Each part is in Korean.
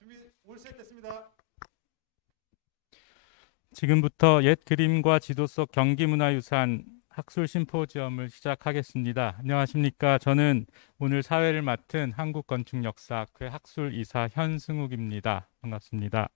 준비 올셋 됐습니다. 지금부터 옛 그림과 지도 속 경기문화유산 학술 심포지엄을 시작하겠습니다. 안녕하십니까. 저는 오늘 사회를 맡은 한국건축역사학회 학술이사 현승욱입니다. 반갑습니다.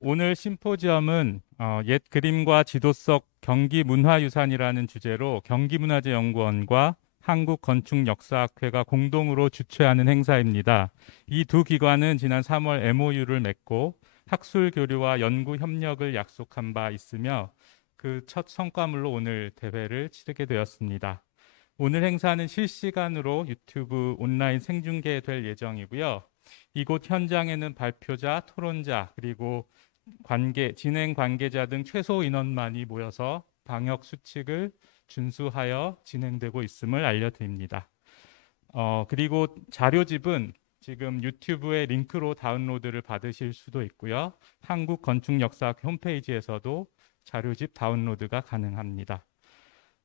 오늘 심포지엄은 옛 그림과 지도 속 경기문화유산이라는 주제로 경기문화재연구원과 한국건축역사학회가 공동으로 주최하는 행사입니다. 이 두 기관은 지난 3월 MOU를 맺고 학술 교류와 연구 협력을 약속한 바 있으며 그 첫 성과물로 오늘 대회를 치르게 되었습니다. 오늘 행사는 실시간으로 유튜브 온라인 생중계될 예정이고요. 이곳 현장에는 발표자, 토론자, 그리고 진행 관계자 등 최소 인원만이 모여서 방역 수칙을 준수하여 진행되고 있음을 알려드립니다. 그리고 자료집은 지금 유튜브의 링크로 다운로드를 받으실 수도 있고요. 한국건축역사학회 홈페이지에서도 자료집 다운로드가 가능합니다.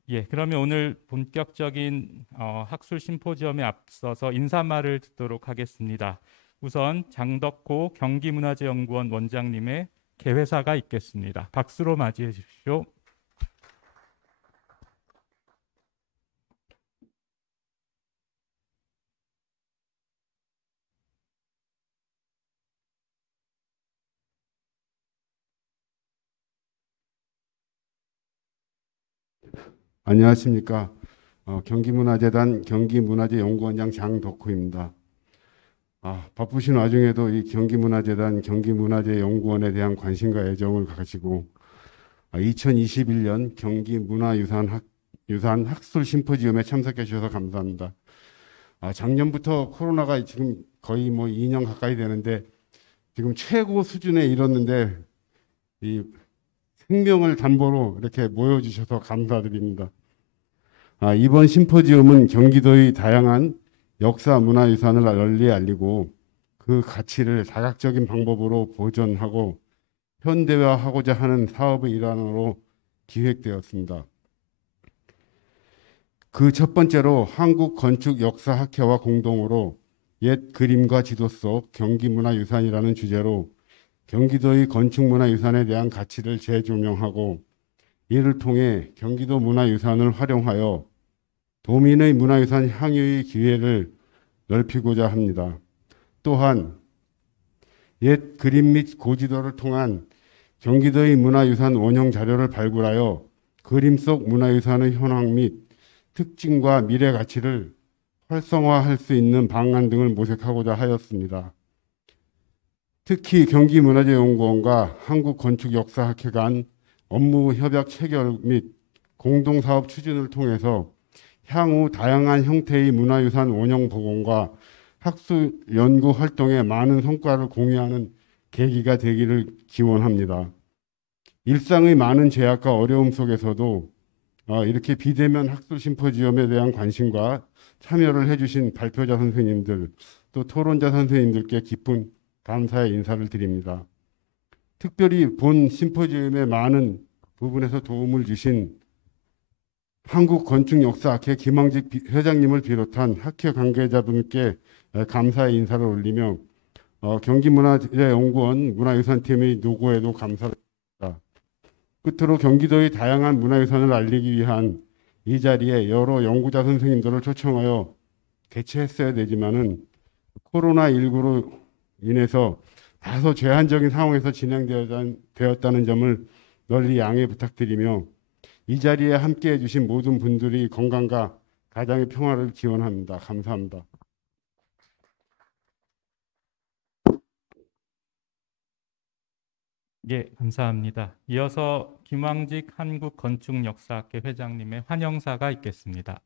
예, 그러면 오늘 본격적인 학술 심포지엄에 앞서서 인사말을 듣도록 하겠습니다. 우선 장덕호 경기문화재연구원 원장님의 개회사가 있겠습니다. 박수로 맞이해 주십시오. 안녕하십니까. 경기문화재단 경기문화재연구원장 장덕호입니다. 바쁘신 와중에도 이 경기문화재단 경기문화재연구원에 대한 관심과 애정을 가지고 2021년 경기문화유산 학술 심포지엄에 참석해 주셔서 감사합니다. 작년부터 코로나가 지금 거의 2년 가까이 되는데 지금 최고 수준에 이뤘는데 이 생명을 담보로 이렇게 모여주셔서 감사드립니다. 이번 심포지엄은 경기도의 다양한 역사 문화유산을 널리 알리고 그 가치를 다각적인 방법으로 보존하고 현대화하고자 하는 사업의 일환으로 기획되었습니다. 그 첫 번째로 한국건축역사학회와 공동으로 옛 그림과 지도 속 경기문화유산이라는 주제로 경기도의 건축문화유산에 대한 가치를 재조명하고 이를 통해 경기도 문화유산을 활용하여 도민의 문화유산 향유의 기회를 넓히고자 합니다. 또한 옛 그림 및 고지도를 통한 경기도의 문화유산 원형 자료를 발굴하여 그림 속 문화유산의 현황 및 특징과 미래 가치를 활성화할 수 있는 방안 등을 모색하고자 하였습니다. 특히 경기문화재연구원과 한국건축역사학회 간 업무 협약 체결 및 공동사업 추진을 통해서 향후 다양한 형태의 문화유산 원형 복원과 학술 연구 활동에 많은 성과를 공유하는 계기가 되기를 기원합니다. 일상의 많은 제약과 어려움 속에서도 이렇게 비대면 학술 심포지엄에 대한 관심과 참여를 해주신 발표자 선생님들 또 토론자 선생님들께 깊은 감사의 인사를 드립니다. 특별히 본 심포지엄에 많은 부분에서 도움을 주신 한국건축역사학회 김항직 회장님을 비롯한 학회 관계자분께 감사의 인사를 올리며 경기문화재연구원 문화유산팀의 노고에도 감사드립니다. 끝으로 경기도의 다양한 문화유산을 알리기 위한 이 자리에 여러 연구자 선생님들을 초청하여 개최했어야 되지만은 코로나19로 인해서 다소 제한적인 상황에서 진행되었다는 점을 널리 양해 부탁드리며 이 자리에 함께해 주신 모든 분들이 건강과 가정의 평화를 기원합니다. 감사합니다. 예, 감사합니다. 이어서 김황직 한국건축역사학회 회장님의 환영사가 있겠습니다.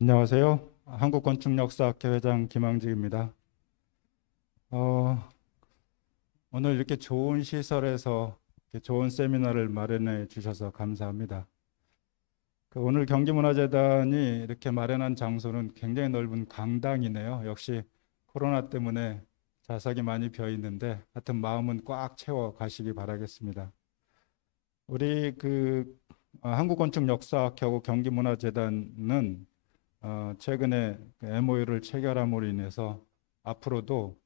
안녕하세요. 한국건축역사학회 회장 김항직입니다. 오늘 이렇게 좋은 시설에서 이렇게 좋은 세미나를 마련해 주셔서 감사합니다. 오늘 경기문화재단이 이렇게 마련한 장소는 굉장히 넓은 강당이네요. 역시 코로나 때문에 좌석이 많이 비어 있는데 하여튼 마음은 꽉 채워 가시기 바라겠습니다. 우리 한국건축역사학회하고 경기문화재단은 최근에 그 MOU를 체결함으로 인해서 앞으로도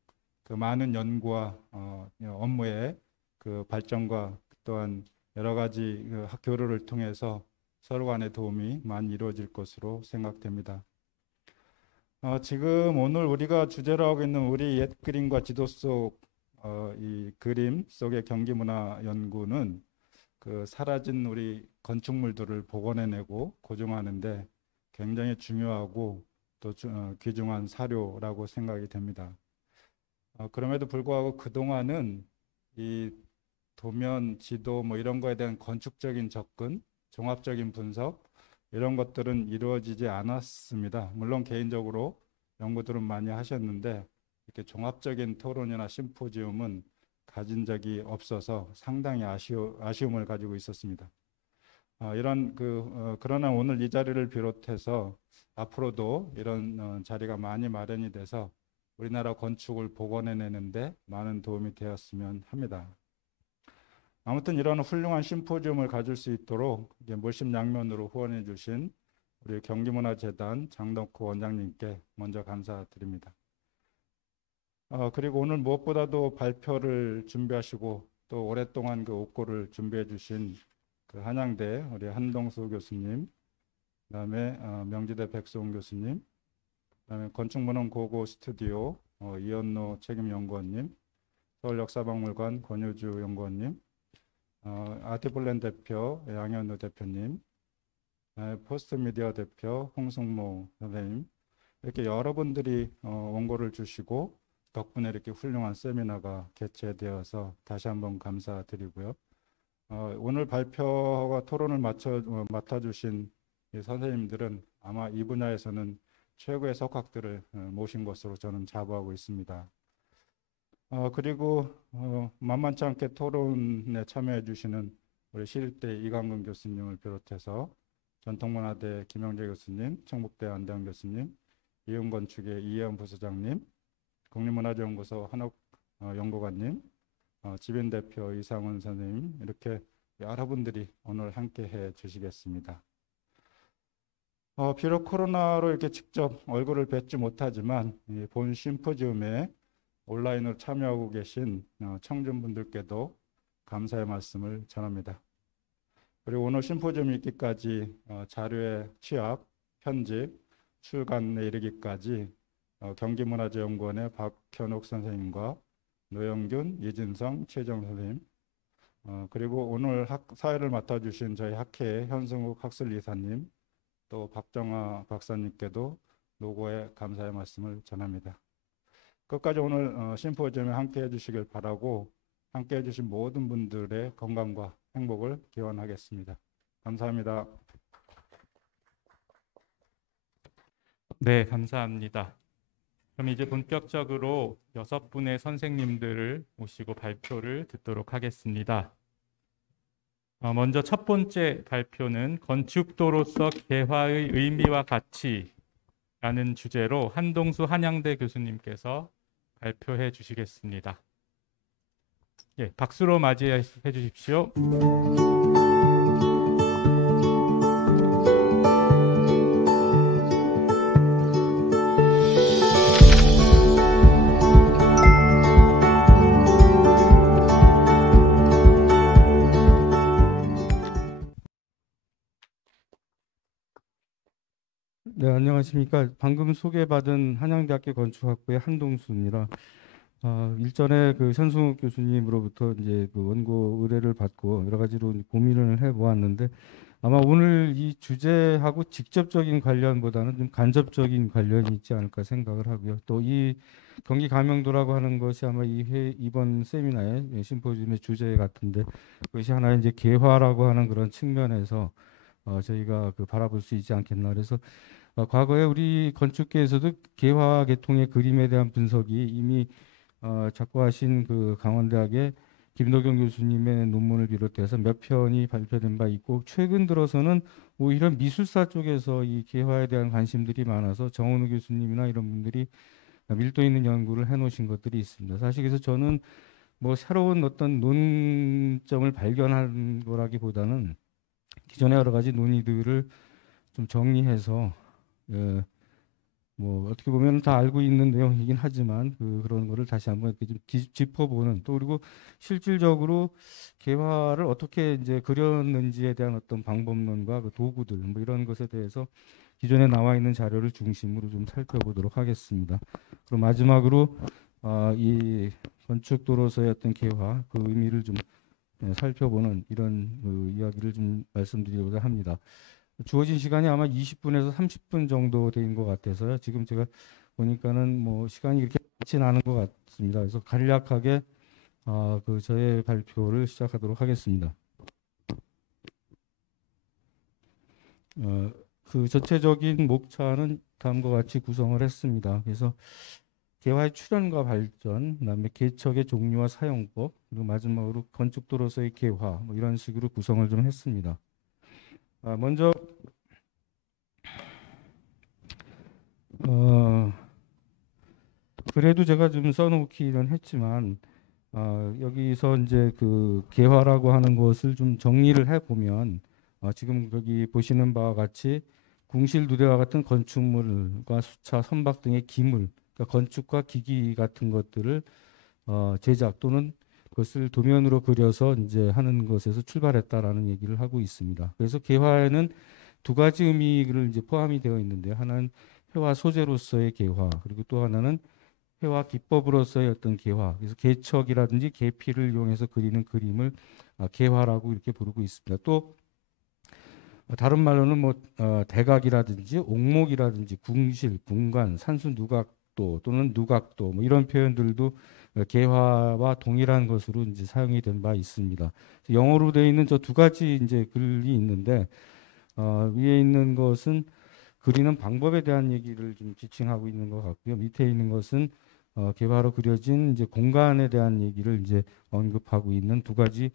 그 많은 연구와 업무의 그 발전과 또한 여러 가지 그 교류를 통해서 서로 간의 도움이 많이 이루어질 것으로 생각됩니다. 지금 오늘 우리가 주제로 하고 있는 우리 옛 그림과 지도 속 이 그림 속의 경기문화 연구는 그 사라진 우리 건축물들을 복원해내고 고증하는데 굉장히 중요하고 또 귀중한 사료라고 생각이 됩니다. 그럼에도 불구하고 그동안은 이 도면, 지도 뭐 이런 거에 대한 건축적인 접근, 종합적인 분석 이런 것들은 이루어지지 않았습니다. 물론 개인적으로 연구들은 많이 하셨는데 이렇게 종합적인 토론이나 심포지움은 가진 적이 없어서 상당히 아쉬움을 가지고 있었습니다. 그러나 오늘 이 자리를 비롯해서 앞으로도 이런 자리가 많이 마련이 돼서 우리나라 건축을 복원해내는데 많은 도움이 되었으면 합니다. 아무튼 이런 훌륭한 심포지움을 가질 수 있도록 물심양면으로 후원해 주신 우리 경기문화재단 장덕호 원장님께 먼저 감사드립니다. 그리고 오늘 무엇보다도 발표를 준비하시고 또 오랫동안 그 옥고를 준비해 주신 그 한양대 우리 한동수 교수님, 그다음에 명지대 백수홍 교수님, 그다음에 건축문헌 고고 스튜디오 이현노 책임연구원님, 서울역사박물관 권효주 연구원님, 아티플랜 대표 양현우 대표님, 포스트미디어 대표 홍승모 선생님, 이렇게 여러분들이 원고를 주시고 덕분에 이렇게 훌륭한 세미나가 개최되어서 다시 한번 감사드리고요. 오늘 발표와 토론을 맡아주신 이 선생님들은 아마 이 분야에서는 최고의 석학들을 모신 것으로 저는 자부하고 있습니다. 그리고 만만치 않게 토론에 참여해 주시는 우리 시립대 이강근 교수님을 비롯해서 전통문화대 김영재 교수님, 청북대 안대환 교수님, 이은건축의 이혜원 부소장님, 국립문화재연구소 한옥 연구관님, 지빈대표 이상훈 선생님, 이렇게 여러분들이 오늘 함께 해 주시겠습니다. 비록 코로나로 이렇게 직접 얼굴을 뵙지 못하지만 본 심포지움에 온라인으로 참여하고 계신 청중분들께도 감사의 말씀을 전합니다. 그리고 오늘 심포지움이 있기까지 자료의 취합, 편집, 출간에 이르기까지 경기문화재연구원의 박현옥 선생님과 노영균, 이진성, 최정 선생님, 그리고 오늘 사회를 맡아주신 저희 학회의 현승욱 학술이사님, 또 박정아 박사님께도 노고에 감사의 말씀을 전합니다. 끝까지 오늘 심포지움에 함께 해주시길 바라고 함께 해주신 모든 분들의 건강과 행복을 기원하겠습니다. 감사합니다. 네, 감사합니다. 그럼 이제 본격적으로 6분의 선생님들을 모시고 발표를 듣도록 하겠습니다. 먼저 첫 번째 발표는 건축도로서 개화의 의미와 가치라는 주제로 한동수 한양대 교수님께서 발표해 주시겠습니다. 예, 박수로 맞이해 주십시오. 네, 안녕하십니까. 방금 소개받은 한양대학교 건축학부의 한동수입니다. 일전에 그 현승욱 교수님으로부터 이제 그 원고 의뢰를 받고 여러 가지로 고민을 해보았는데 아마 오늘 이 주제하고 직접적인 관련보다는 좀 간접적인 관련이 있지 않을까 생각을 하고요. 또 이 경기 가명도라고 하는 것이 아마 이번 세미나의 심포지움의 주제 같은데 그것이 하나의 이제 개화라고 하는 그런 측면에서 저희가 그 바라볼 수 있지 않겠나. 그래서 과거에 우리 건축계에서도 개화 계통의 그림에 대한 분석이 이미 작고하신 그 강원대학의 김도경 교수님의 논문을 비롯해서 몇 편이 발표된 바 있고 최근 들어서는 오히려 미술사 쪽에서 이 개화에 대한 관심들이 많아서 정은우 교수님이나 이런 분들이 밀도 있는 연구를 해놓으신 것들이 있습니다. 사실 그래서 저는 뭐 새로운 어떤 논점을 발견한 거라기보다는 기존의 여러 가지 논의들을 좀 정리해서 뭐 어떻게 보면 다 알고 있는 내용이긴 하지만 그런 거를 다시 한번 이렇게 좀 짚어보는, 또 그리고 실질적으로 개화를 어떻게 이제 그렸는지에 대한 어떤 방법론과 그 도구들 뭐 이런 것에 대해서 기존에 나와 있는 자료를 중심으로 좀 살펴보도록 하겠습니다. 그리고 마지막으로 이 건축 도로서의 어떤 개화 그 의미를 좀 살펴보는 이런 이야기를 좀 말씀드리고자 합니다. 주어진 시간이 아마 20분에서 30분 정도 된 것 같아서요. 지금 제가 보니까는 뭐 시간이 이렇게 많지는 않은 것 같습니다. 그래서 간략하게 저의 발표를 시작하도록 하겠습니다. 그 전체적인 목차는 다음과 같이 구성을 했습니다. 그래서 개화의 출현과 발전, 그다음에 개척의 종류와 사용법, 그리고 마지막으로 건축도로서의 개화, 뭐 이런 식으로 구성을 좀 했습니다. 먼저 그래도 제가 좀 써놓기는 했지만 여기서 이제 그 개화라고 하는 것을 좀 정리를 해보면 지금 여기 보시는 바와 같이 궁실 누대와 같은 건축물과 수차, 선박 등의 기물, 그러니까 건축과 기기 같은 것들을 제작 또는 그것을 도면으로 그려서 이제 하는 것에서 출발했다라는 얘기를 하고 있습니다. 그래서 개화에는 두 가지 의미를 이제 포함이 되어 있는데, 하나는 회화 소재로서의 개화, 그리고 또 하나는 회화 기법으로서의 어떤 개화. 그래서 개척이라든지 계피를 이용해서 그리는 그림을 개화라고 이렇게 부르고 있습니다. 또 다른 말로는 뭐 대각이라든지 옥목이라든지 궁실, 궁관, 산수 누각도 또는 누각도 뭐 이런 표현들도 개화와 동일한 것으로 이제 사용이 된 바 있습니다. 영어로 되어 있는 저 두 가지 이제 글이 있는데 위에 있는 것은 그리는 방법에 대한 얘기를 좀 지칭하고 있는 것 같고요. 밑에 있는 것은 개화로 그려진 이제 공간에 대한 얘기를 이제 언급하고 있는 두 가지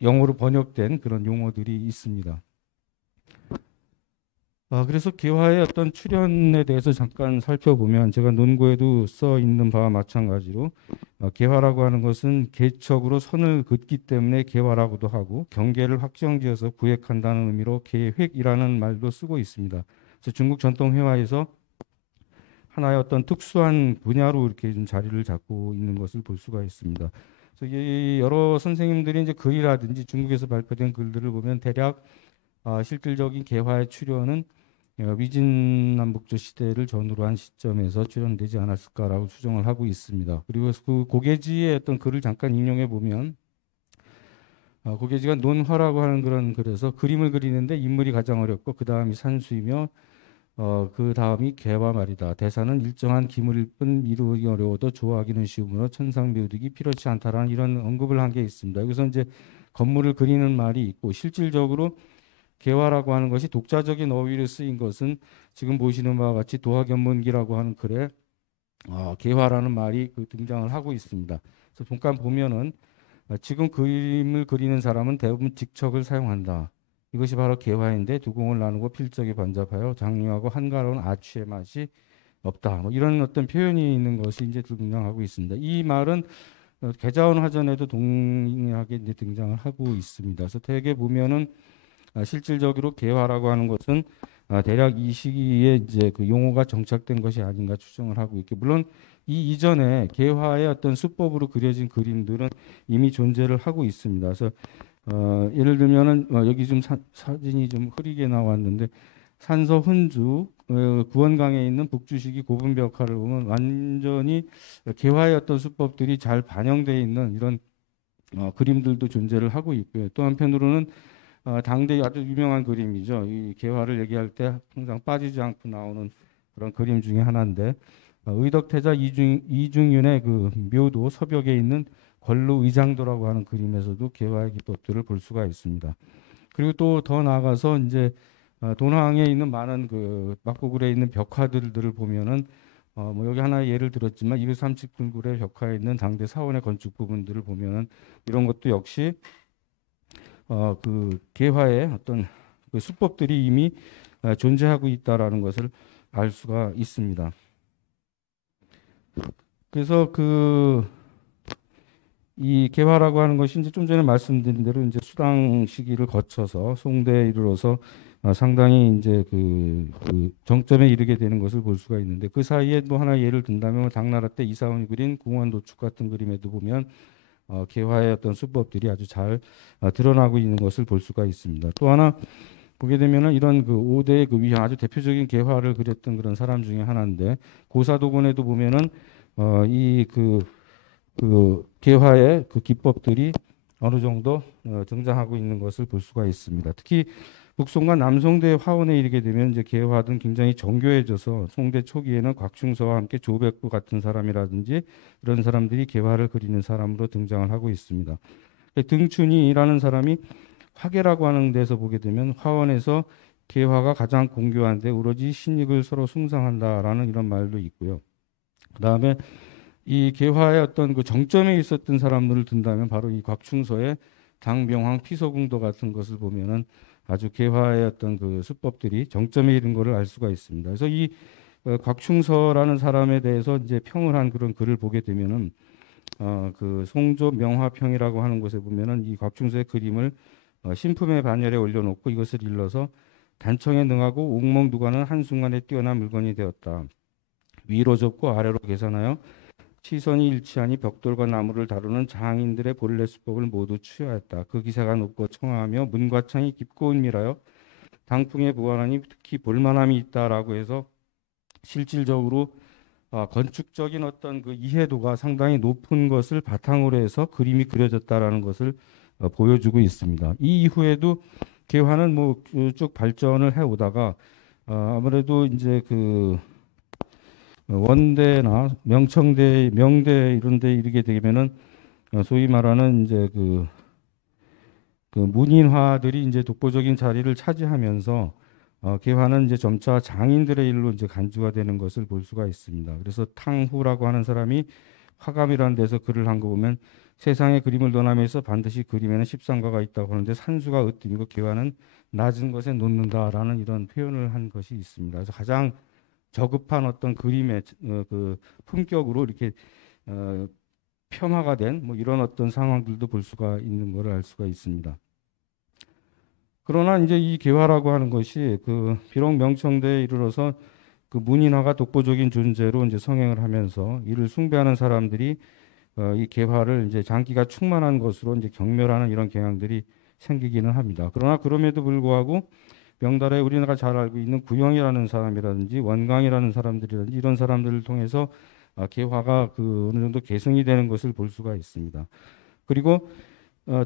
영어로 번역된 그런 용어들이 있습니다. 그래서 개화의 어떤 출현에 대해서 잠깐 살펴보면, 제가 논고에도 써 있는 바와 마찬가지로 개화라고 하는 것은 개척으로 선을 긋기 때문에 개화라고도 하고, 경계를 확정지어서 구획한다는 의미로 계획이라는 말도 쓰고 있습니다. 그래서 중국 전통 회화에서 하나의 어떤 특수한 분야로 이렇게 좀 자리를 잡고 있는 것을 볼 수가 있습니다. 그래서 이 여러 선생님들이 이제 글이라든지 중국에서 발표된 글들을 보면 대략 실질적인 개화의 출현은 위진남북조 시대를 전후로 한 시점에서 출현되지 않았을까라고 추정을 하고 있습니다. 그리고 그 고개지의 어떤 글을 잠깐 인용해 보면, 고개지가 논화라고 하는 그런 글에서 그림을 그리는데 인물이 가장 어렵고 그 다음이 산수이며 그 다음이 개화 말이다. 대사는 일정한 기물일 뿐 이루기 어려워도 좋아하기는 쉬우므로 천상 배우득이 필요치 않다라는 이런 언급을 한 게 있습니다. 여기서 이제 건물을 그리는 말이 있고, 실질적으로 개화라고 하는 것이 독자적인 어휘로 쓰인 것은 지금 보시는 바와 같이 도하견문기라고 하는 글에 개화라는 말이 등장을 하고 있습니다. 그래서 잠깐 보면은 지금 그림을 그리는 사람은 대부분 직척을 사용한다. 이것이 바로 개화인데 두공을 나누고 필적에 번잡하여 장류하고 한가로운 아취의 맛이 없다. 뭐 이런 어떤 표현이 있는 것이 이제 등장하고 있습니다. 이 말은 계자원 화전에도 동일하게 이제 등장을 하고 있습니다. 그래서 대개 보면은 실질적으로 개화라고 하는 것은 대략 이 시기에 이제 그 용어가 정착된 것이 아닌가 추정을 하고 있고, 물론 이 이전에 개화의 어떤 수법으로 그려진 그림들은 이미 존재를 하고 있습니다. 그래서 예를 들면은 여기 좀 사진이 좀 흐리게 나왔는데, 산서 훈주 구원강에 있는 북주시기 고분벽화를 보면 완전히 개화의 어떤 수법들이 잘 반영되어 있는 이런 그림들도 존재를 하고 있고요. 또 한편으로는 당대 아주 유명한 그림이죠. 이 개화를 얘기할 때 항상 빠지지 않고 나오는 그런 그림 중에 하나인데, 의덕태자 이중윤의 그 묘도 서벽에 있는 권루 의장도라고 하는 그림에서도 개화의 기법들을 볼 수가 있습니다. 그리고 또 더 나아가서 이제 돈항에 있는 많은 그 막고굴에 있는 벽화들을 보면은 뭐 여기 하나의 예를 들었지만 239굴의 벽화에 있는 당대 사원의 건축 부분들을 보면은 이런 것도 역시 그 개화의 어떤 그 수법들이 이미 존재하고 있다라는 것을 알 수가 있습니다. 그래서 이 개화라고 하는 것이 이제 좀 전에 말씀드린 대로 이제 수당 시기를 거쳐서 송대에 이르러서 상당히 이제 그 정점에 이르게 되는 것을 볼 수가 있는데, 그 사이에 또 하나 예를 든다면 당나라 때 이사원이 그린 공원 도축 같은 그림에도 보면 개화의 어떤 수법들이 아주 잘 드러나고 있는 것을 볼 수가 있습니다. 또 하나 보게 되면은 이런 그 5대의 그 위향, 아주 대표적인 개화를 그렸던 그런 사람 중에 하나인데, 고사도본에도 보면은 그 개화의 그 기법들이 어느 정도 등장하고 있는 것을 볼 수가 있습니다. 특히 북송과 남송대 화원에 이르게 되면 이제 개화는 굉장히 정교해져서 송대 초기에는 곽충서와 함께 조백부 같은 사람이라든지 이런 사람들이 개화를 그리는 사람으로 등장을 하고 있습니다. 등춘이라는 사람이 화계라고 하는 데서 보게 되면 화원에서 개화가 가장 공교한데 오로지 신익을 서로 숭상한다라는 이런 말도 있고요. 그다음에 이 개화의 어떤 그 정점에 있었던 사람들을 든다면 바로 이 곽충서의 당명황 피서궁도 같은 것을 보면은 아주 개화의 어떤 그 수법들이 정점에 이른 것을 알 수가 있습니다. 그래서 이 곽충서라는 사람에 대해서 이제 평을 한 그런 글을 보게 되면은 그 송조 명화평이라고 하는 곳에 보면은 이 곽충서의 그림을 신품의 반열에 올려놓고 이것을 일러서 단청에 능하고 옥몽두관은 한순간에 뛰어난 물건이 되었다. 위로 접고 아래로 계산하여 시선이 일치하니 벽돌과 나무를 다루는 장인들의 본래 수법을 모두 취하였다. 그 기세가 높고 청아하며 문과 창이 깊고 은밀하여 당풍에 보완하니 특히 볼만함이 있다라고 해서 실질적으로 건축적인 어떤 그 이해도가 상당히 높은 것을 바탕으로 해서 그림이 그려졌다라는 것을 보여주고 있습니다. 이 이후에도 개화는 뭐 쭉 발전을 해 오다가 아무래도 이제 그 원대나 명청대, 명대 이런 데 이르게 되면은 소위 말하는 이제 그 문인화들이 이제 독보적인 자리를 차지하면서 개화는 이제 점차 장인들의 일로 이제 간주가 되는 것을 볼 수가 있습니다. 그래서 탕후라고 하는 사람이 화감이라는 데서 글을 한 거 보면 세상의 그림을 논하면서 반드시 그림에는 십상가가 있다고 하는데 산수가 으뜸이고 개화는 낮은 것에 놓는다라는 이런 표현을 한 것이 있습니다. 그래서 가장 저급한 어떤 그림의 그 품격으로 이렇게 폄하가 된 뭐 이런 어떤 상황들도 볼 수가 있는 것을 알 수가 있습니다. 그러나 이제 이 개화라고 하는 것이 그 비록 명청대에 이르러서 그 문인화가 독보적인 존재로 이제 성행을 하면서 이를 숭배하는 사람들이 이 개화를 이제 장기가 충만한 것으로 이제 경멸하는 이런 경향들이 생기기는 합니다. 그러나 그럼에도 불구하고 명달에 우리나라가 잘 알고 있는 구영이라는 사람이라든지 원광이라는 사람들이라든지 이런 사람들을 통해서 개화가 그 어느 정도 개성이 되는 것을 볼 수가 있습니다. 그리고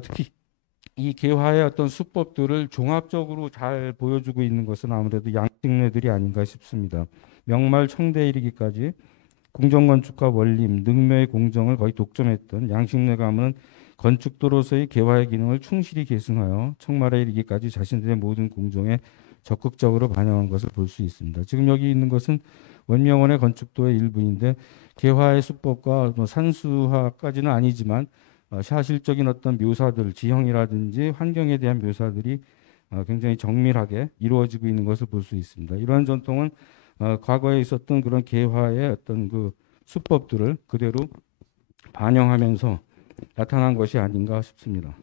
특히 이 개화의 어떤 수법들을 종합적으로 잘 보여주고 있는 것은 아무래도 양식례들이 아닌가 싶습니다. 명말 청대에 이르기까지 궁정건축과 원림, 능묘의 공정을 거의 독점했던 양식례 가문은 건축도로서의 개화의 기능을 충실히 계승하여 청말에 이르기까지 자신들의 모든 공정에 적극적으로 반영한 것을 볼 수 있습니다. 지금 여기 있는 것은 원명원의 건축도의 일부인데 개화의 수법과 뭐 산수화까지는 아니지만 사실적인 어떤 묘사들, 지형이라든지 환경에 대한 묘사들이 굉장히 정밀하게 이루어지고 있는 것을 볼 수 있습니다. 이러한 전통은 과거에 있었던 그런 개화의 어떤 그 수법들을 그대로 반영하면서 나타난 것이 아닌가 싶습니다.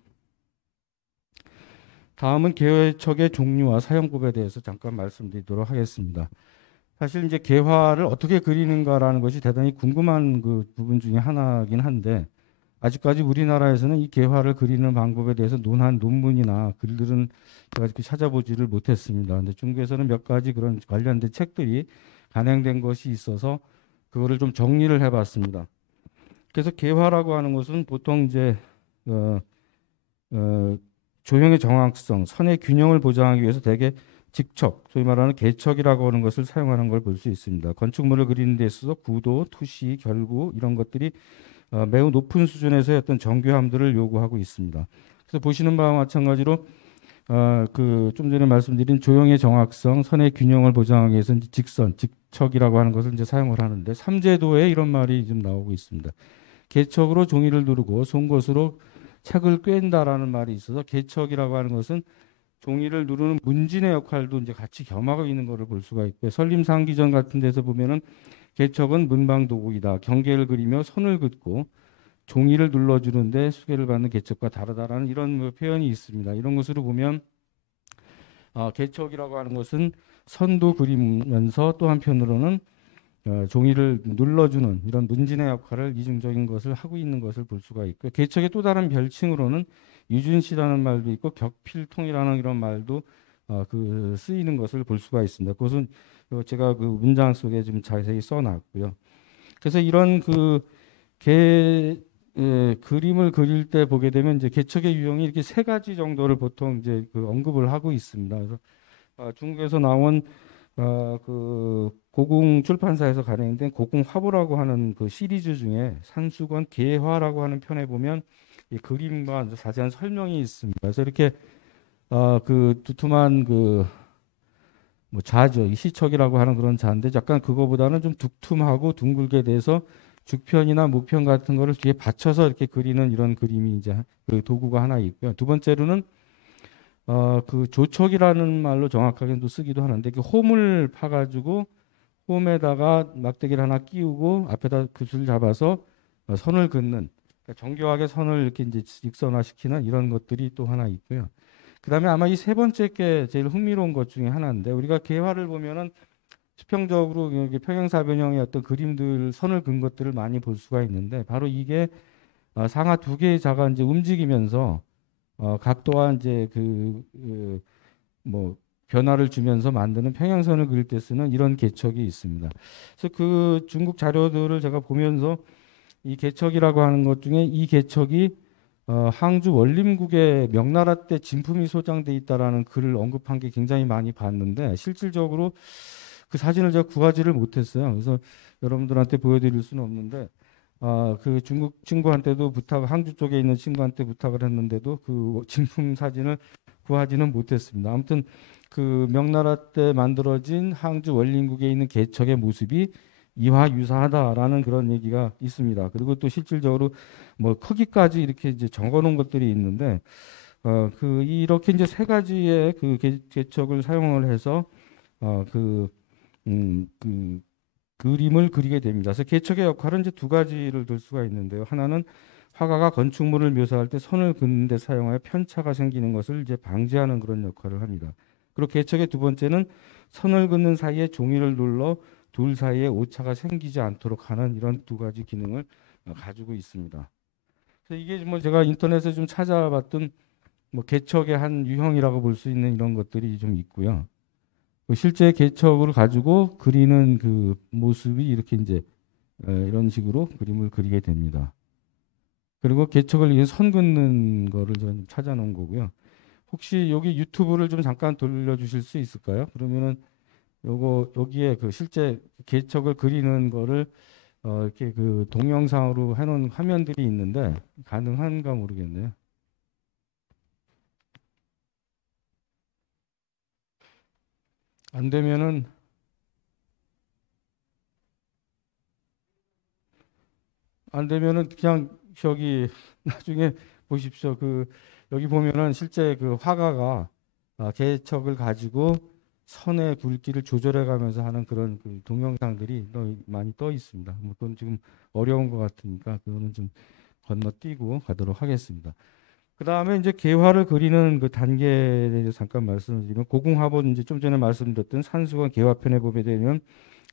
다음은 개척의 종류와 사용법에 대해서 잠깐 말씀드리도록 하겠습니다. 사실 이제 개화를 어떻게 그리는가라는 것이 대단히 궁금한 그 부분 중에 하나긴 한데 아직까지 우리나라에서는 이 개화를 그리는 방법에 대해서 논한 논문이나 글들은 제가 이렇게 찾아보지를 못했습니다. 근데 중국에서는 몇 가지 그런 관련된 책들이 간행된 것이 있어서 그거를 좀 정리를 해봤습니다. 그래서 개화라고 하는 것은 보통 이제 조형의 정확성, 선의 균형을 보장하기 위해서 대개 직척, 소위 말하는 개척이라고 하는 것을 사용하는 걸 볼 수 있습니다. 건축물을 그리는 데 있어서 구도, 투시, 결구 이런 것들이 매우 높은 수준에서의 어떤 정교함들을 요구하고 있습니다. 그래서 보시는 바와 마찬가지로 그 좀 전에 말씀드린 조형의 정확성, 선의 균형을 보장하기 위해서 이제 직선, 직척이라고 하는 것을 이제 사용을 하는데 삼제도에 이런 말이 좀 나오고 있습니다. 개척으로 종이를 누르고 송곳으로 책을 꿰는다라는 말이 있어서 개척이라고 하는 것은 종이를 누르는 문진의 역할도 이제 같이 겸하고 있는 것을 볼 수가 있고요. 설림상기전 같은 데서 보면은 개척은 문방 도구이다. 경계를 그리며 선을 긋고 종이를 눌러주는데 수계를 받는 개척과 다르다라는 이런 뭐 표현이 있습니다. 이런 것으로 보면 개척이라고 하는 것은 선도 그리면서 또 한편으로는 종이를 눌러주는 이런 문진의 역할을 이중적인 것을 하고 있는 것을 볼 수가 있고, 개척의 또 다른 별칭으로는 유준시라는 말도 있고 격필통이라는 이런 말도 쓰이는 것을 볼 수가 있습니다. 그것은 제가 그 문장 속에 좀 자세히 써놨고요. 그래서 이런 그림을 그릴 때 보게 되면 이제 개척의 유형이 이렇게 세 가지 정도를 보통 이제 언급을 하고 있습니다. 그래서 중국에서 나온 고궁 출판사에서 발행된 고궁 화보라고 하는 그 시리즈 중에 산수건 개화라고 하는 편에 보면 이 그림과 자세한 설명이 있습니다. 그래서 이렇게 두툼한 뭐 자죠. 이 시척이라고 하는 그런 자인데 약간 그거보다는 좀 두툼하고 둥글게 돼서 죽편이나 무편 같은 거를 뒤에 받쳐서 이렇게 그리는 이런 그림이 이제 그 도구가 하나 있고요. 두 번째로는 조척이라는 말로 정확하게 또 쓰기도 하는데 그 홈을 파가지고 홈에다가 막대기를 하나 끼우고 앞에다 굿을 잡아서 선을 긋는, 그러니까 정교하게 선을 이렇게 이제 직선화시키는 이런 것들이 또 하나 있고요. 그다음에 아마 이 세 번째 게 제일 흥미로운 것 중에 하나인데, 우리가 개화를 보면은 수평적으로 이렇게 평행사변형의 어떤 그림들 선을 긋은 것들을 많이 볼 수가 있는데, 바로 이게 상하 두 개의 자가 이제 움직이면서 각도와 이제 뭐 변화를 주면서 만드는 평행선을 그릴 때 쓰는 이런 개척이 있습니다. 그래서 그 중국 자료들을 제가 보면서 이 개척이라고 하는 것 중에 이 개척이 항주 원림국의 명나라 때 진품이 소장돼 있다라는 글을 언급한 게 굉장히 많이 봤는데, 실질적으로 그 사진을 제가 구하지를 못했어요. 그래서 여러분들한테 보여드릴 수는 없는데 그 중국 친구한테도 항주 쪽에 있는 친구한테 부탁을 했는데도 그 진품 사진을 구하지는 못했습니다. 아무튼 그 명나라 때 만들어진 항주 원림국에 있는 개척의 모습이 이와 유사하다라는 그런 얘기가 있습니다. 그리고 또 실질적으로 뭐 크기까지 이렇게 이제 적어놓은 것들이 있는데 이렇게 이제 세 가지의 그 개척을 사용을 해서 그림을 그리게 됩니다. 그래서 개척의 역할은 이제 두 가지를 들 수가 있는데요. 하나는 화가가 건축물을 묘사할 때 선을 긋는 데 사용하여 편차가 생기는 것을 이제 방지하는 그런 역할을 합니다. 그리고 개척의 두 번째는 선을 긋는 사이에 종이를 눌러 둘 사이에 오차가 생기지 않도록 하는 이런 두 가지 기능을 가지고 있습니다. 그래서 이게 뭐 제가 인터넷에 좀 찾아봤던 뭐 개척의 한 유형이라고 볼 수 있는 이런 것들이 좀 있고요. 실제 개척을 가지고 그리는 그 모습이 이렇게 이제 이런 식으로 그림을 그리게 됩니다. 그리고 개척을 위해 선 긋는 거를 제가 좀 찾아놓은 거고요. 혹시 여기 유튜브를 좀 잠깐 돌려주실 수 있을까요? 그러면은 여기에 그 실제 개척을 그리는 거를 이렇게 그 동영상으로 해놓은 화면들이 있는데 가능한가 모르겠네요. 안 되면은 그냥 저기 나중에 보십시오. 여기 보면은 실제 그 화가가 개척을 가지고 선의 굵기를 조절해 가면서 하는 그런 그 동영상들이 많이 떠 있습니다. 뭐 그건 지금 어려운 것 같으니까 그거는 좀 건너뛰고 가도록 하겠습니다. 그 다음에 이제 개화를 그리는 그 단계에 대해서 잠깐 말씀을 드리면, 고궁화보 이제 좀 전에 말씀드렸던 산수건 개화편에 보게 되면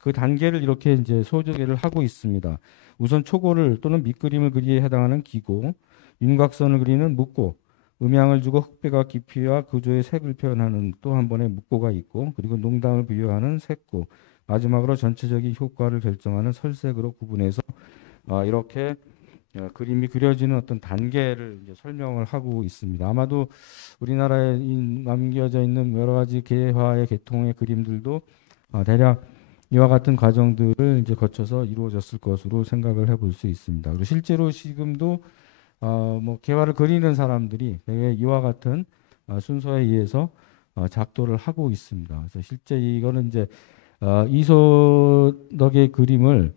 그 단계를 이렇게 이제 소개를 하고 있습니다. 우선 초고를 또는 밑그림을 그리에 해당하는 기고, 윤곽선을 그리는 묵고, 음양을 주고 흑백과 깊이와 구조의 색을 표현하는 또 한 번의 묵고가 있고, 그리고 농담을 부여하는 색고, 마지막으로 전체적인 효과를 결정하는 설색으로 구분해서 이렇게 그림이 그려지는 어떤 단계를 이제 설명을 하고 있습니다. 아마도 우리나라에 남겨져 있는 여러 가지 개화의 계통의 그림들도 대략 이와 같은 과정들을 이제 거쳐서 이루어졌을 것으로 생각을 해볼 수 있습니다. 그리고 실제로 지금도 뭐 개화를 그리는 사람들이 대개 이와 같은 순서에 의해서 작도를 하고 있습니다. 그래서 실제 이거는 이제 이소덕의 그림을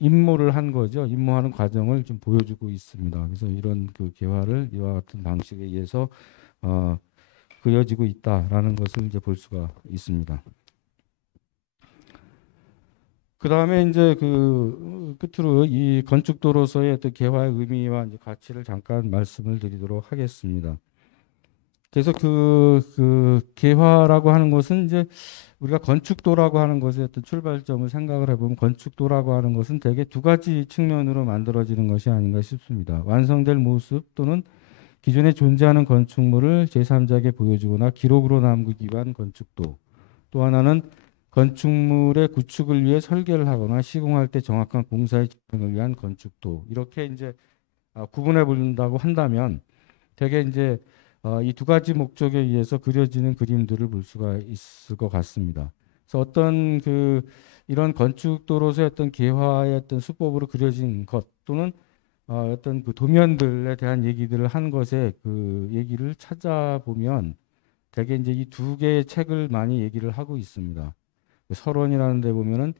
임모를 한 거죠. 임모하는 과정을 좀 보여주고 있습니다. 그래서 이런 그 개화를 이와 같은 방식에 의해서 그려지고 있다라는 것을 이제 볼 수가 있습니다. 그 다음에 이제 그 끝으로 이 건축도로서의 어떤 개화의 의미와 이제 가치를 잠깐 말씀을 드리도록 하겠습니다. 그래서 그 개화라고 하는 것은 이제 우리가 건축도라고 하는 것의 어떤 출발점을 생각을 해보면 건축도라고 하는 것은 대개 두 가지 측면으로 만들어지는 것이 아닌가 싶습니다. 완성될 모습 또는 기존에 존재하는 건축물을 제3자에게 보여주거나 기록으로 남기기 위한 건축도. 또 하나는 건축물의 구축을 위해 설계를 하거나 시공할 때 정확한 공사의 집행을 위한 건축도. 이렇게 이제 구분해 본다고 한다면 대개 이제 이 두 가지 목적에 의해서 그려지는 그림들을 볼 수가 있을 것 같습니다. 그래서 어떤 이런 건축도로서의 어떤 개화의 어떤 수법으로 그려진 것 또는 어떤 그 도면들에 대한 얘기들을 한 것에 그 얘기를 찾아보면 대개 이제 이 두 개의 책을 많이 얘기를 하고 있습니다. 설원이라는 데 보면은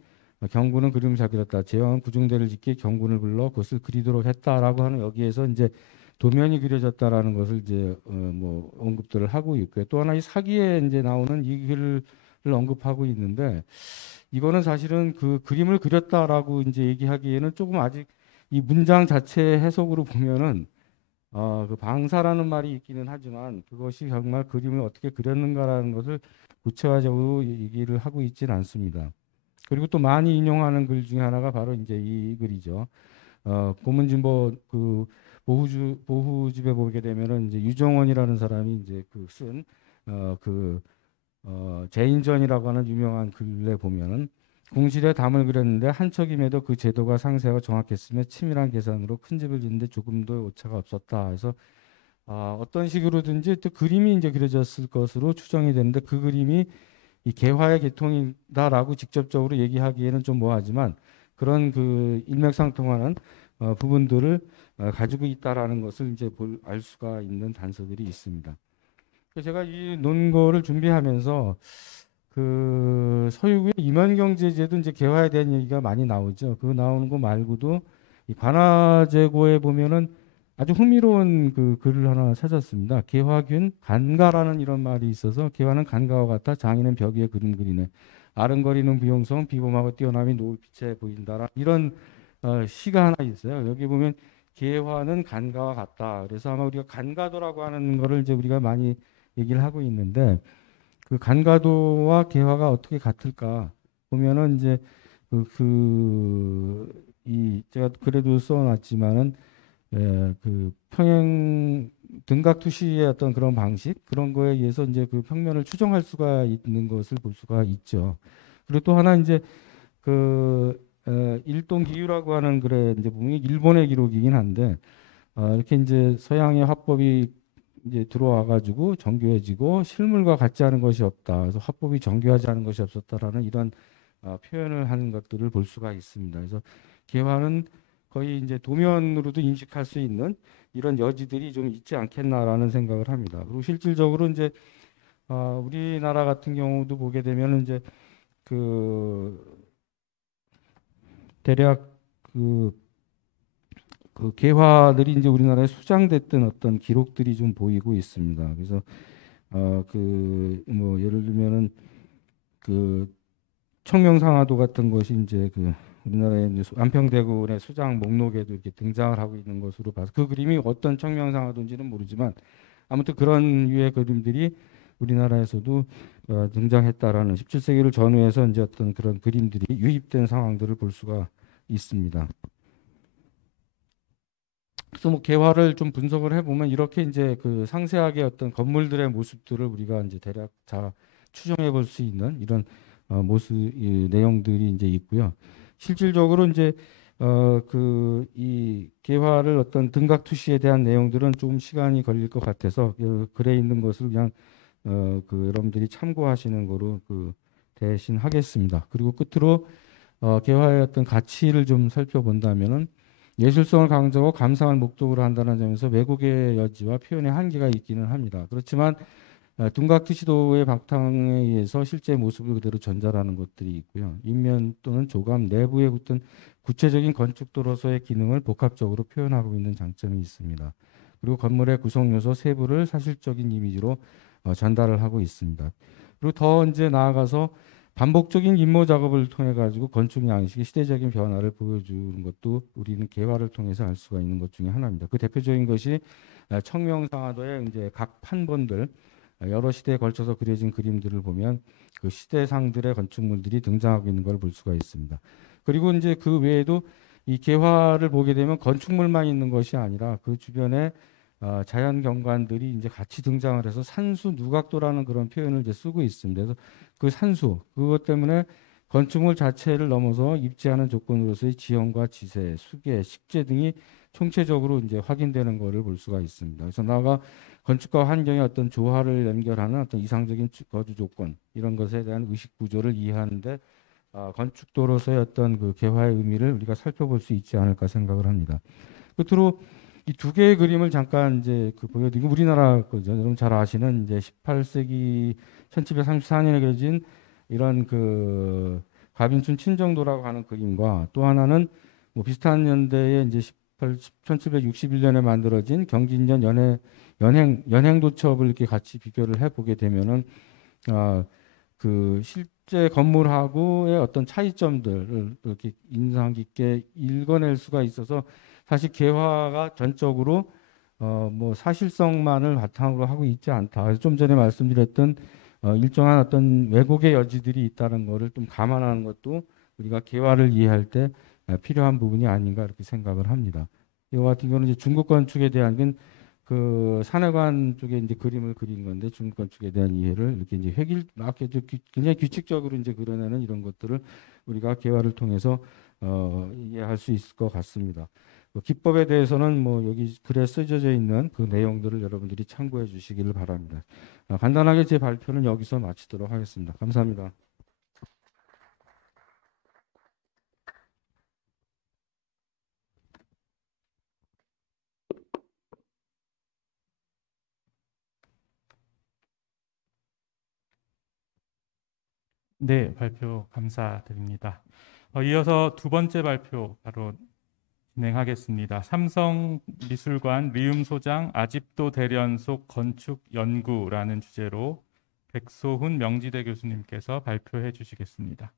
경군은 그림을 잘 그렸다. 제왕은 구중대를 짓기에 경군을 불러 그것을 그리도록 했다라고 하는 여기에서 이제 도면이 그려졌다라는 것을 이제 뭐 언급들을 하고 있고요. 또 하나 이 사기에 이제 나오는 이 글을 언급하고 있는데 이거는 사실은 그 그림을 그렸다라고 이제 얘기하기에는 조금 아직 이 문장 자체 해석으로 보면은 그 방사라는 말이 있기는 하지만 그것이 정말 그림을 어떻게 그렸는가라는 것을 구체화적으로 얘기를 하고 있지는 않습니다. 그리고 또 많이 인용하는 글 중에 하나가 바로 이제 이 글이죠. 고문진보 그 보후집에 보게 되면은 이제 유정원이라는 사람이 이제 쓴 제인전이라고 하는 유명한 글에 보면은 공실에 담을 그렸는데 한 척임에도 그 제도가 상세하고 정확했으며 치밀한 계산으로 큰 집을 짓는데 조금도 오차가 없었다. 그래서 어떤 식으로든지 또 그림이 이제 그려졌을 것으로 추정이 되는데 그 그림이 이 개화의 계통이다라고 직접적으로 얘기하기에는 좀 뭐하지만 그런 그 일맥상통하는 부분들을 가지고 있다라는 것을 이제 알 수가 있는 단서들이 있습니다. 그래서 제가 이 논거를 준비하면서 그 서유구의 임원경제제도 이제 개화에 대한 얘기가 많이 나오죠. 그 나오는 거 말고도 이 관화제고에 보면은 아주 흥미로운 그 글을 하나 찾았습니다. 개화균 간가라는 이런 말이 있어서 개화는 간가와 같아 장인은 벽 위에 그림 그리네. 아른거리는 부용성 비범하고 뛰어남이 노을빛에 보인다라 이런 시가 하나 있어요. 여기 보면 개화는 간가와 같다. 그래서 아마 우리가 간가도라고 하는 거를 이제 우리가 많이 얘기를 하고 있는데 그 간가도와 개화가 어떻게 같을까 보면은 이제 제가 그래도 써놨지만은 그 평행 등각 투시의 어떤 그런 방식 그런 거에 의해서 이제 그 평면을 추정할 수가 있는 것을 볼 수가 있죠. 그리고 또 하나 이제 일동 기유라고 하는 글에 이제 보면 일본의 기록이긴 한데 이렇게 이제 서양의 화법이 이제 들어와 가지고 정교해지고 실물과 같지 않은 것이 없다. 그래서 화법이 정교하지 않은 것이 없었다라는 이런 표현을 하는 것들을 볼 수가 있습니다. 그래서 개화는 거의 이제 도면으로도 인식할 수 있는 이런 여지들이 좀 있지 않겠나라는 생각을 합니다. 그리고 실질적으로 이제 우리나라 같은 경우도 보게 되면 이제 대략 그 개화들이 이제 우리나라에 수장됐던 어떤 기록들이 좀 보이고 있습니다. 그래서 뭐 예를 들면은 청명상화도 같은 것이 이제 우리나라의 이제 안평대군의 수장 목록에도 이렇게 등장을 하고 있는 것으로 봐서 그 그림이 어떤 청명상화인지는 모르지만 아무튼 그런 유의 그림들이 우리나라에서도 등장했다라는 17세기를 전후해서 이제 어떤 그런 그림들이 유입된 상황들을 볼 수가 있습니다. 그래서 뭐 개화를 좀 분석을 해보면 이렇게 이제 상세하게 어떤 건물들의 모습들을 우리가 이제 대략 다 추정해 볼 수 있는 이런 모습 내용들이 이제 있고요. 실질적으로 이제 이 개화를 어떤 등각 투시에 대한 내용들은 좀 시간이 걸릴 것 같아서 글에 있는 것을 그냥 여러분들이 참고하시는 거로 대신 하겠습니다. 그리고 끝으로 개화의 어떤 가치를 좀 살펴본다면은 예술성을 강조하고 감상을 목적으로 한다는 점에서 왜곡의 여지와 표현의 한계가 있기는 합니다. 그렇지만 둔각트 시도의 바탕에 의해서 실제 모습을 그대로 전달하는 것들이 있고요. 인면 또는 조감 내부에 붙은 구체적인 건축도로서의 기능을 복합적으로 표현하고 있는 장점이 있습니다. 그리고 건물의 구성 요소 세부를 사실적인 이미지로 전달을 하고 있습니다. 그리고 더 이제 나아가서 반복적인 임모 작업을 통해 가지고 건축 양식의 시대적인 변화를 보여주는 것도 우리는 개화를 통해서 알 수가 있는 것 중에 하나입니다. 그 대표적인 것이 청명상하도의 이제 각 판본들 여러 시대에 걸쳐서 그려진 그림들을 보면 그 시대상들의 건축물들이 등장하고 있는 걸 볼 수가 있습니다. 그리고 이제 그 외에도 이 개화를 보게 되면 건축물만 있는 것이 아니라 그 주변에 자연 경관들이 이제 같이 등장을 해서 산수 누각도라는 그런 표현을 이제 쓰고 있습니다. 그래서 그 산수 그것 때문에 건축물 자체를 넘어서 입지하는 조건으로서의 지형과 지세, 수계, 식재 등이 총체적으로 이제 확인되는 것을 볼 수가 있습니다. 그래서 나아가 건축과 환경의 어떤 조화를 연결하는 어떤 이상적인 거주 조건 이런 것에 대한 의식 구조를 이해하는데 건축도로서의 어떤 그 개화의 의미를 우리가 살펴볼 수 있지 않을까 생각을 합니다. 끝으로 이 두 개의 그림을 잠깐 이제 그 보여드리고 우리나라 거죠. 여러분 잘 아시는 이제 18세기 1734년에 그려진 이런 그 가빈춘 친정도라고 하는 그림과 또 하나는 뭐 비슷한 연대에 이제 1761년에 만들어진 경진년 연행도첩을 이렇게 같이 비교를 해보게 되면은 그 실제 건물하고의 어떤 차이점들을 이렇게 인상 깊게 읽어낼 수가 있어서 사실 개화가 전적으로 뭐 사실성만을 바탕으로 하고 있지 않다. 그래서 좀 전에 말씀드렸던 일정한 어떤 왜곡의 여지들이 있다는 것을 좀 감안하는 것도 우리가 개화를 이해할 때 필요한 부분이 아닌가 이렇게 생각을 합니다. 이와 같은 경우는 이제 중국 건축에 대한 그 산해관 쪽에 이제 그림을 그린 건데 중국 건축에 대한 이해를 이렇게 이제 굉장히 규칙적으로 이제 그려내는 이런 것들을 우리가 개화를 통해서 이해할 수 있을 것 같습니다. 기법에 대해서는 뭐 여기 글에 쓰여져 있는 그 내용들을 여러분들이 참고해 주시기를 바랍니다. 간단하게 제 발표는 여기서 마치도록 하겠습니다. 감사합니다. 네, 발표 감사드립니다. 이어서 두 번째 발표 바로 진행하겠습니다. 삼성미술관 리움소장 아집도 대련 속 건축 연구라는 주제로 백소훈 명지대 교수님께서 발표해 주시겠습니다.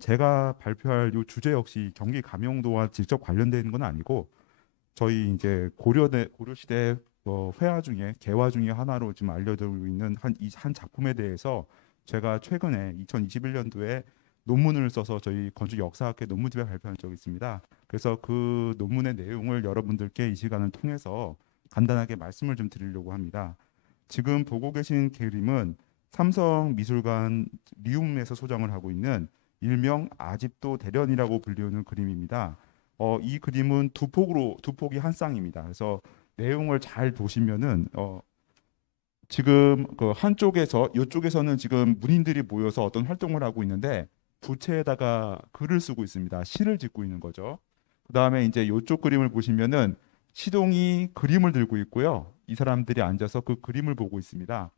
제가 발표할 이 주제 역시 경기 감영도와 직접 관련된 건 아니고 저희 이제 고려시대 회화 중에 개화 중에 하나로 지금 알려지고 있는 한 작품에 대해서 제가 최근에 2021년도에 논문을 써서 저희 건축 역사학회 논문집에 발표한 적이 있습니다. 그래서 그 논문의 내용을 여러분들께 이 시간을 통해서 간단하게 말씀을 좀 드리려고 합니다. 지금 보고 계신 그림은 삼성미술관 리움에서 소장을 하고 있는 일명 아집도 대련이라고 불리우는 그림입니다. 이 그림은 두 폭이 한 쌍입니다. 그래서 내용을 잘 보시면은 지금 그 한쪽에서 이쪽에서는 지금 문인들이 모여서 어떤 활동을 하고 있는데 부채에다가 글을 쓰고 있습니다. 시를 짓고 있는 거죠. 그다음에 이제 이쪽 그림을 보시면은 시동이 그림을 들고 있고요. 이 사람들이 앉아서 그 그림을 보고 있습니다.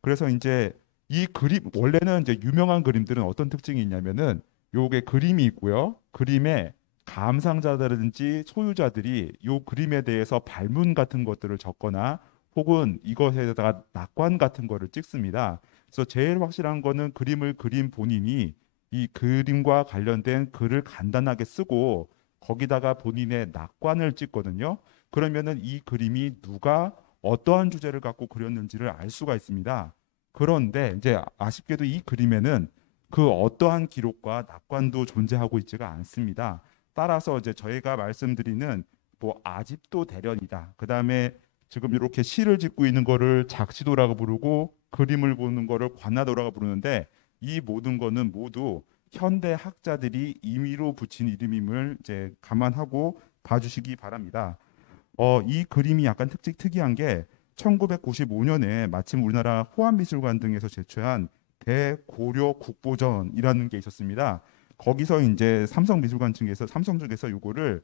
그래서 이제 이 그림 원래는 이제 유명한 그림들은 어떤 특징이 있냐면은 요게 그림이 있고요. 그림에 감상자라든지 소유자들이 요 그림에 대해서 발문 같은 것들을 적거나 혹은 이것에다가 낙관 같은 거를 찍습니다. 그래서 제일 확실한 거는 그림을 그린 본인이 이 그림과 관련된 글을 간단하게 쓰고 거기다가 본인의 낙관을 찍거든요. 그러면은 이 그림이 누가 어떠한 주제를 갖고 그렸는지를 알 수가 있습니다. 그런데 이제 아쉽게도 이 그림에는 그 어떠한 기록과 낙관도 존재하고 있지가 않습니다. 따라서 이제 저희가 말씀드리는 뭐 아집도 대련이다. 그다음에 지금 이렇게 시를 짓고 있는 거를 작시도라고 부르고 그림을 보는 거를 관나도라고 부르는데 이 모든 거는 모두 현대 학자들이 임의로 붙인 이름임을 이제 감안하고 봐주시기 바랍니다. 이 그림이 약간 특이한 게 1995년에 마침 우리나라 호암미술관 등에서 제출한 대고려 국보전이라는 게 있었습니다. 거기서 이제 삼성미술관 측에서 삼성 쪽에서 요거를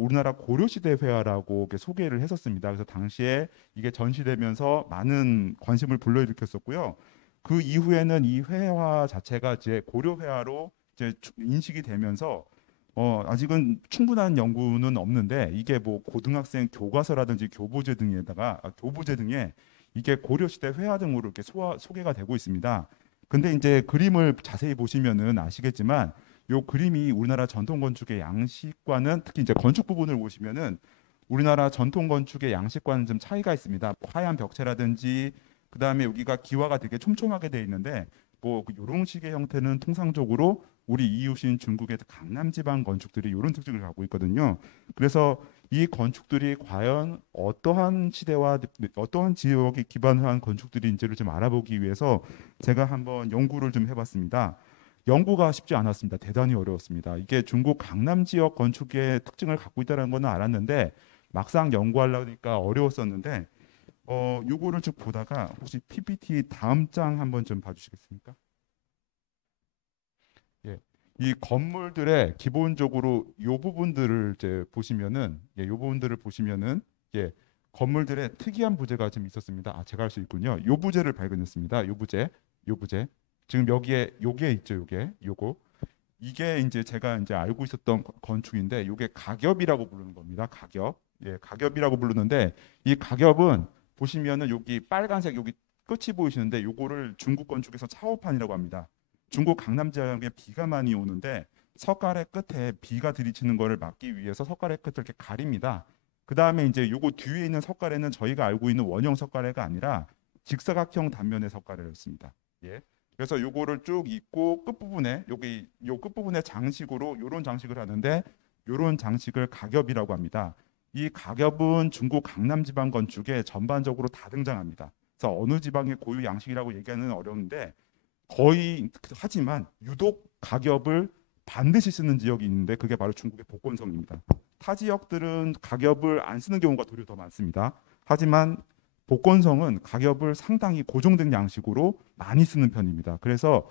우리나라 고려시대 회화라고 이렇게 소개를 했었습니다. 그래서 당시에 이게 전시되면서 많은 관심을 불러일으켰었고요. 그 이후에는 이 회화 자체가 이제 고려 회화로 이제 인식이 되면서 아직은 충분한 연구는 없는데 이게 뭐 고등학생 교과서라든지 교보제 등에 이게 고려시대 회화 등으로 이렇게 소개가 되고 있습니다. 근데 이제 그림을 자세히 보시면은 아시겠지만 요 그림이 우리나라 전통 건축의 양식과는 특히 이제 건축 부분을 보시면은 우리나라 전통 건축의 양식과는 좀 차이가 있습니다. 하얀 벽체라든지 그다음에 여기가 기와가 되게 촘촘하게 돼 있는데 뭐 이런 식의 형태는 통상적으로 우리 이웃인 중국의 강남 지방 건축들이 이런 특징을 갖고 있거든요. 그래서 이 건축들이 과연 어떠한 시대와 어떠한 지역에 기반한 건축들인지를 좀 알아보기 위해서 제가 한번 연구를 좀 해봤습니다. 연구가 쉽지 않았습니다. 대단히 어려웠습니다. 이게 중국 강남 지역 건축의 특징을 갖고 있다는 건 알았는데 막상 연구하려니까 어려웠었는데 요거를 쭉 보다가 혹시 PPT 다음 장 한번 좀 봐주시겠습니까? 예, 이 건물들의 기본적으로 요 부분들을 이제 보시면은 요 부분들을 보시면은 건물들의 특이한 부재가 좀 있었습니다. 아, 제가 할 수 있군요. 요 부재를 발견했습니다. 요 부재. 지금 여기에 요게 있죠. 요거. 이게 이제 제가 이제 알고 있었던 건축인데 요게 가겹이라고 부르는 겁니다. 가겹. 가겹이라고 부르는데 이 가겹은 보시면은 여기 빨간색 여기 끝이 보이시는데 요거를 중국 건축에서 차오판이라고 합니다. 중국 강남 지역에 비가 많이 오는데 석가래 끝에 비가 들이치는 거를 막기 위해서 석가래 끝을 이렇게 가립니다. 그 다음에 이제 요거 뒤에 있는 석가래는 저희가 알고 있는 원형 석가래가 아니라 직사각형 단면의 석가래였습니다. 그래서 요거를 쭉 잇고 끝부분에 요 끝부분에 장식으로 요런 장식을 하는데 요런 장식을 가겹이라고 합니다. 이 가겹은 중국 강남 지방 건축에 전반적으로 다 등장합니다. 그래서 어느 지방의 고유 양식이라고 얘기하는 어려운데 거의 하지만 유독 가겹을 반드시 쓰는 지역이 있는데 그게 바로 중국의 복건성입니다. 타 지역들은 가겹을 안 쓰는 경우가 도리어 더 많습니다. 하지만 복건성은 가겹을 상당히 고정된 양식으로 많이 쓰는 편입니다. 그래서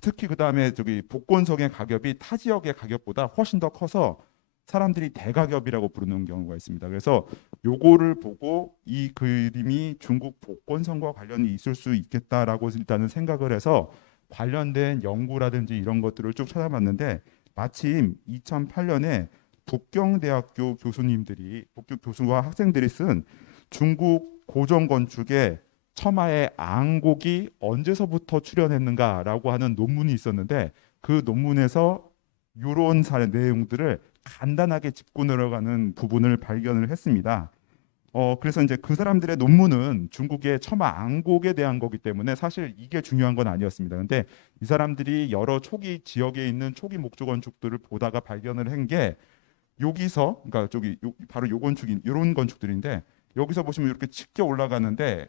특히 그 다음에 저기 복건성의 가겹이 타 지역의 가겹보다 훨씬 더 커서 사람들이 대가겹이라고 부르는 경우가 있습니다. 그래서 요거를 보고 이 그림이 중국 복건성과 관련이 있을 수 있겠다라고 일단은 생각을 해서 관련된 연구라든지 이런 것들을 쭉 찾아봤는데 마침 2008년에 북경대학교 교수와 학생들이 쓴 중국 고전 건축의 첨화의 앙곡이 언제서부터 출현했는가라고 하는 논문이 있었는데 그 논문에서 이런 내용들을 간단하게 짚고 내려가는 부분을 발견을 했습니다. 그래서 이제 그 사람들의 논문은 중국의 첨화 앙곡에 대한 거기 때문에 사실 이게 중요한 건 아니었습니다. 근데 이 사람들이 여러 초기 지역에 있는 초기 목조 건축들을 보다가 발견을 한 게 여기서 그러니까 바로 요런 건축들인데 여기서 보시면 이렇게 짙게 올라가는데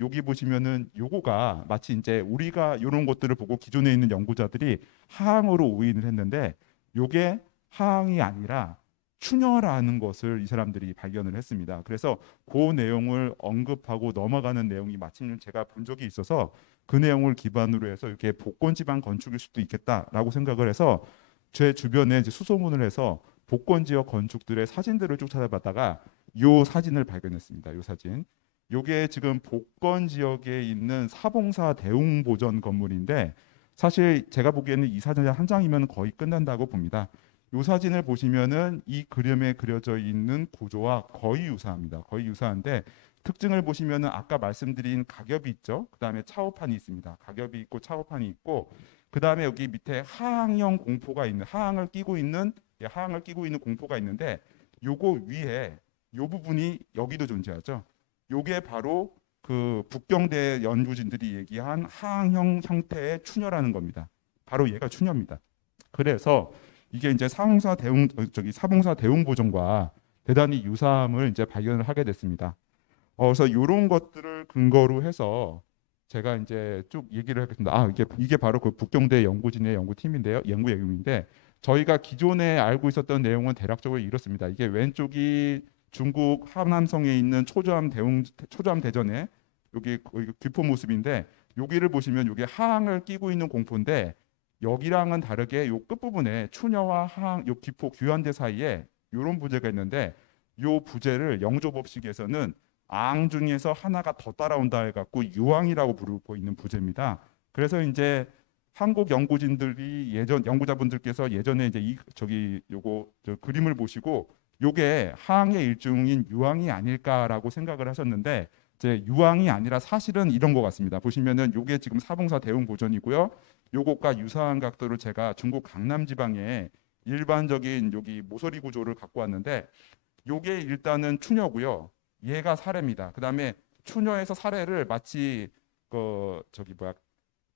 여기 보시면은 요거가 마치 이제 우리가 이런 것들을 보고 기존에 있는 연구자들이 하항으로 오인을 했는데 요게 하항이 아니라 추녀라는 것을 이 사람들이 발견을 했습니다. 그래서 그 내용을 언급하고 넘어가는 내용이 마침 제가 본 적이 있어서 그 내용을 기반으로 해서 이렇게 복건 지방 건축일 수도 있겠다라고 생각을 해서 제 주변에 이제 수소문을 해서 복건 지역 건축들의 사진들을 쭉 찾아봤다가 요 사진을 발견했습니다. 요 사진. 요게 지금 복건 지역에 있는 사봉사 대웅보전 건물인데 사실 제가 보기에는 이 사진 한 장이면 거의 끝난다고 봅니다. 요 사진을 보시면은 이 그림에 그려져 있는 구조와 거의 유사합니다. 거의 유사한데 특징을 보시면은 아까 말씀드린 가겹이 있죠. 그다음에 차오판이 있습니다. 가겹이 있고 차오판이 있고 그다음에 여기 밑에 하항형 공포가 있는 하항을 끼고 있는 공포가 있는데 요거 위에 요 부분이 여기도 존재하죠. 요게 바로 그 북경대 연구진들이 얘기한 하항형 형태의 추녀라는 겁니다. 바로 얘가 추녀입니다. 그래서 이게 이제 사봉사 대웅 보존과 대단히 유사함을 이제 발견을 하게 됐습니다. 그래서 이런 것들을 근거로 해서 제가 이제 쭉 얘기를 하겠습니다. 이게 바로 그 북경대 연구진의 연구팀인데요, 연구팀인데 저희가 기존에 알고 있었던 내용은 대략적으로 이렇습니다. 이게 왼쪽이 중국 하남성에 있는 초조함 대전에 여기 귀포 모습인데 여기를 보시면 여기 하항을 끼고 있는 공포인데 여기랑은 다르게 요 끝부분에 추녀와 하항 요 귀포 귀환대 사이에 이런 부재가 있는데 요 부재를 영조법식에서는 앙 중에서 하나가 더 따라온다 해갖고 유앙이라고 부르고 있는 부재입니다. 그래서 이제 한국 연구진들이 연구자분들께서 예전에 이제 요거 그림을 보시고 요게 하항의 일종인 유항이 아닐까라고 생각을 하셨는데 이제 유항이 아니라 사실은 이런 것 같습니다. 보시면은 요게 지금 사봉사 대웅 보존이고요. 요것과 유사한 각도를 제가 중국 강남 지방에 일반적인 여기 모서리 구조를 갖고 왔는데 요게 일단은 추녀고요. 얘가 사례입니다. 그다음에 추녀에서 사례를 마치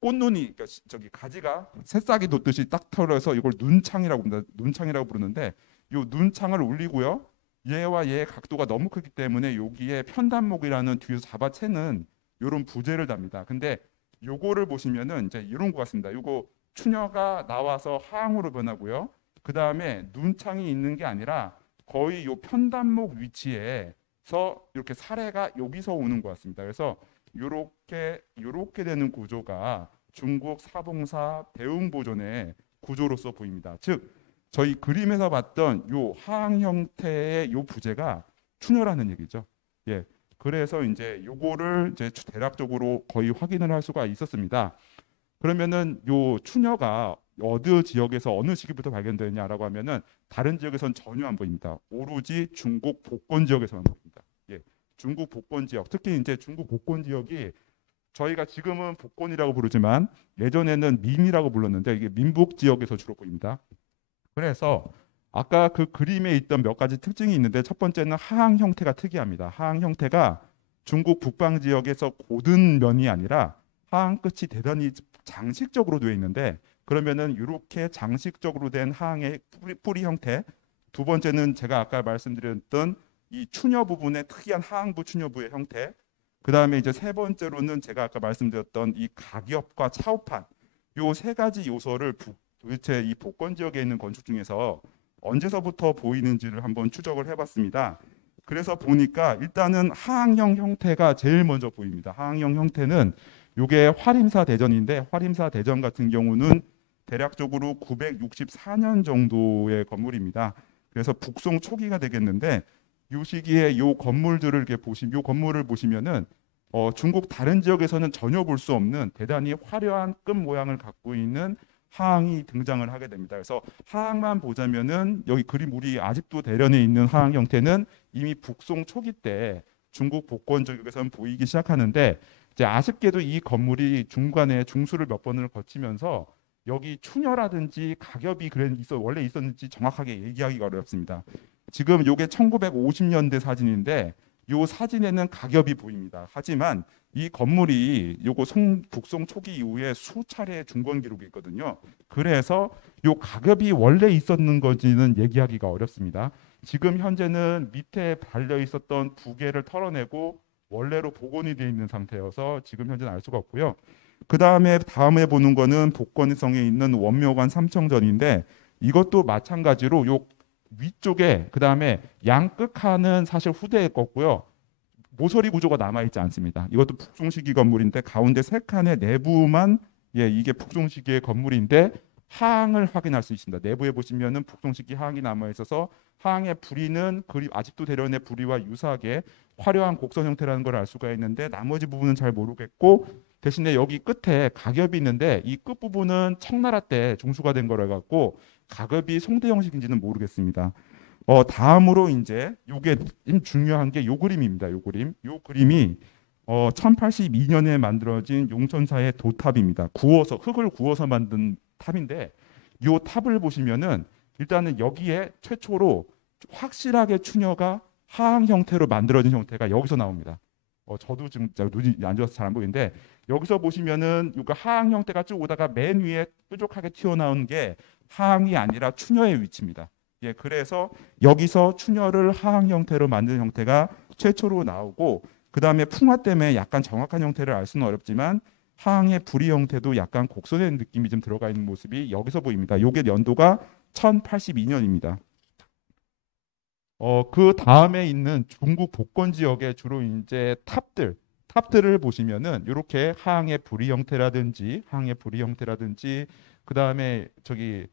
꽃눈이 그러니까 저기 가지가 새싹이 돋듯이 딱 털어서 이걸 눈창이라고 부릅니다. 눈창이라고 부르는데 요 눈창을 올리고요. 얘와 얘의 각도가 너무 크기 때문에 여기에 편단목이라는 뒤에서 잡아채는 요런 부재를 답니다. 근데 요거를 보시면은 이제 이런 것 같습니다. 요거 추녀가 나와서 하항으로 변하고요. 그다음에 눈창이 있는 게 아니라 거의 요 편단목 위치에서 이렇게 사례가 여기서 오는 것 같습니다. 그래서 요렇게 되는 구조가 중국 사봉사 대웅 보존의 구조로서 보입니다. 즉 저희 그림에서 봤던 요 하항 형태의 요 부재가 추녀라는 얘기죠. 예. 그래서 이제 요거를 이제 대략적으로 거의 확인을 할 수가 있었습니다. 그러면은 요 추녀가 어느 지역에서 어느 시기부터 발견되냐라고 하면은 다른 지역에선 전혀 안 보입니다. 오로지 중국 복권 지역에서만 보입니다. 예. 중국 복권 지역, 특히 이제 중국 복권 지역이 저희가 지금은 복권이라고 부르지만 예전에는 민이라고 불렀는데 이게 민복 지역에서 주로 보입니다. 그래서 아까 그 그림에 있던 몇 가지 특징이 있는데 첫 번째는 하항 형태가 특이합니다. 하항 형태가 중국 북방 지역에서 고든 면이 아니라 하항 끝이 대단히 장식적으로 되어 있는데 그러면은 이렇게 장식적으로 된 하항의 뿌리 형태. 두 번째는 제가 아까 말씀드렸던 이 추녀 부분의 특이한 하항부 추녀부의 형태. 그 다음에 이제 세 번째로는 제가 아까 말씀드렸던 이 가겹과 차오판 요 세 가지 요소를 도대체 이 복권 지역에 있는 건축 중에서 언제서부터 보이는지를 한번 추적을 해봤습니다. 그래서 보니까 일단은 하항형 형태가 제일 먼저 보입니다. 하항형 형태는 이게 화림사 대전인데 화림사 대전 같은 경우는 대략적으로 964년 정도의 건물입니다. 그래서 북송 초기가 되겠는데 이 시기에 이 건물들을 이렇게 요 건물을 보시면은 중국 다른 지역에서는 전혀 볼 수 없는 대단히 화려한 끝 모양을 갖고 있는 하항이 등장을 하게 됩니다. 그래서 하항만 보자면은 여기 그림 우리 아직도 대련에 있는 하항 형태는 이미 북송 초기 때 중국 복권 지역에서는 보이기 시작하는데 이제 아쉽게도 이 건물이 중간에 중수를 몇 번을 거치면서 여기 추녀라든지 가겹이 원래 있었는지 정확하게 얘기하기가 어렵습니다. 지금 이게 1950년대 사진인데 이 사진에는 가겹이 보입니다. 하지만 이 건물이 요거 북송 초기 이후에 수차례 중건 기록이 있거든요. 그래서 요 가겹이 원래 있었는 건지는 얘기하기가 어렵습니다. 지금 현재는 밑에 달려 있었던 부계를 털어내고 원래로 복원이 되어 있는 상태여서 지금 현재는 알 수가 없고요. 다음에 보는 거는 복건성에 있는 원묘관 삼청전인데 이것도 마찬가지로 요 위쪽에 그다음에 양끝 칸은 사실 후대에 껐고요. 모서리 구조가 남아있지 않습니다. 이것도 북송 시기 건물인데 가운데 세 칸의 내부만 이게 북송 시기의 건물인데 하항을 확인할 수 있습니다. 내부에 보시면은 북송 시기 하항이 남아 있어서 하항의 부리는 아직도 대련의 부리와 유사하게 화려한 곡선 형태라는 걸 알 수가 있는데 나머지 부분은 잘 모르겠고 대신에 여기 끝에 가겹이 있는데 이 끝 부분은 청나라 때 중수가 된 거라 갖고 가겹이 송대 형식인지는 모르겠습니다. 다음으로 이제 요게 중요한 게 요 그림입니다. 요 그림이 1082년에 만들어진 용천사의 도탑입니다. 흙을 구워서 만든 탑인데 요 탑을 보시면은 일단은 여기에 최초로 확실하게 추녀가 하항 형태로 만들어진 형태가 여기서 나옵니다. 저도 지금 눈이 안 좋아서 잘 안 보이는데 여기서 보시면은 이거 하항 형태가 쭉 오다가 맨 위에 뾰족하게 튀어나온 게 하항이 아니라 추녀의 위치입니다. 그래서 여기서 추녀를 하항 형태로 만든 형태가 최초로 나오고 그 다음에 풍화 때문에 약간 정확한 형태를 알 수는 어렵지만 하항의 부리 형태도 약간 곡선의 느낌이 좀 들어가 있는 모습이 여기서 보입니다. 요게 연도가 1082년입니다. 그 다음에 있는 중국 복권 지역에 주로 이제 탑들을 보시면은 이렇게 하항의 부리 형태라든지 그 다음에 저기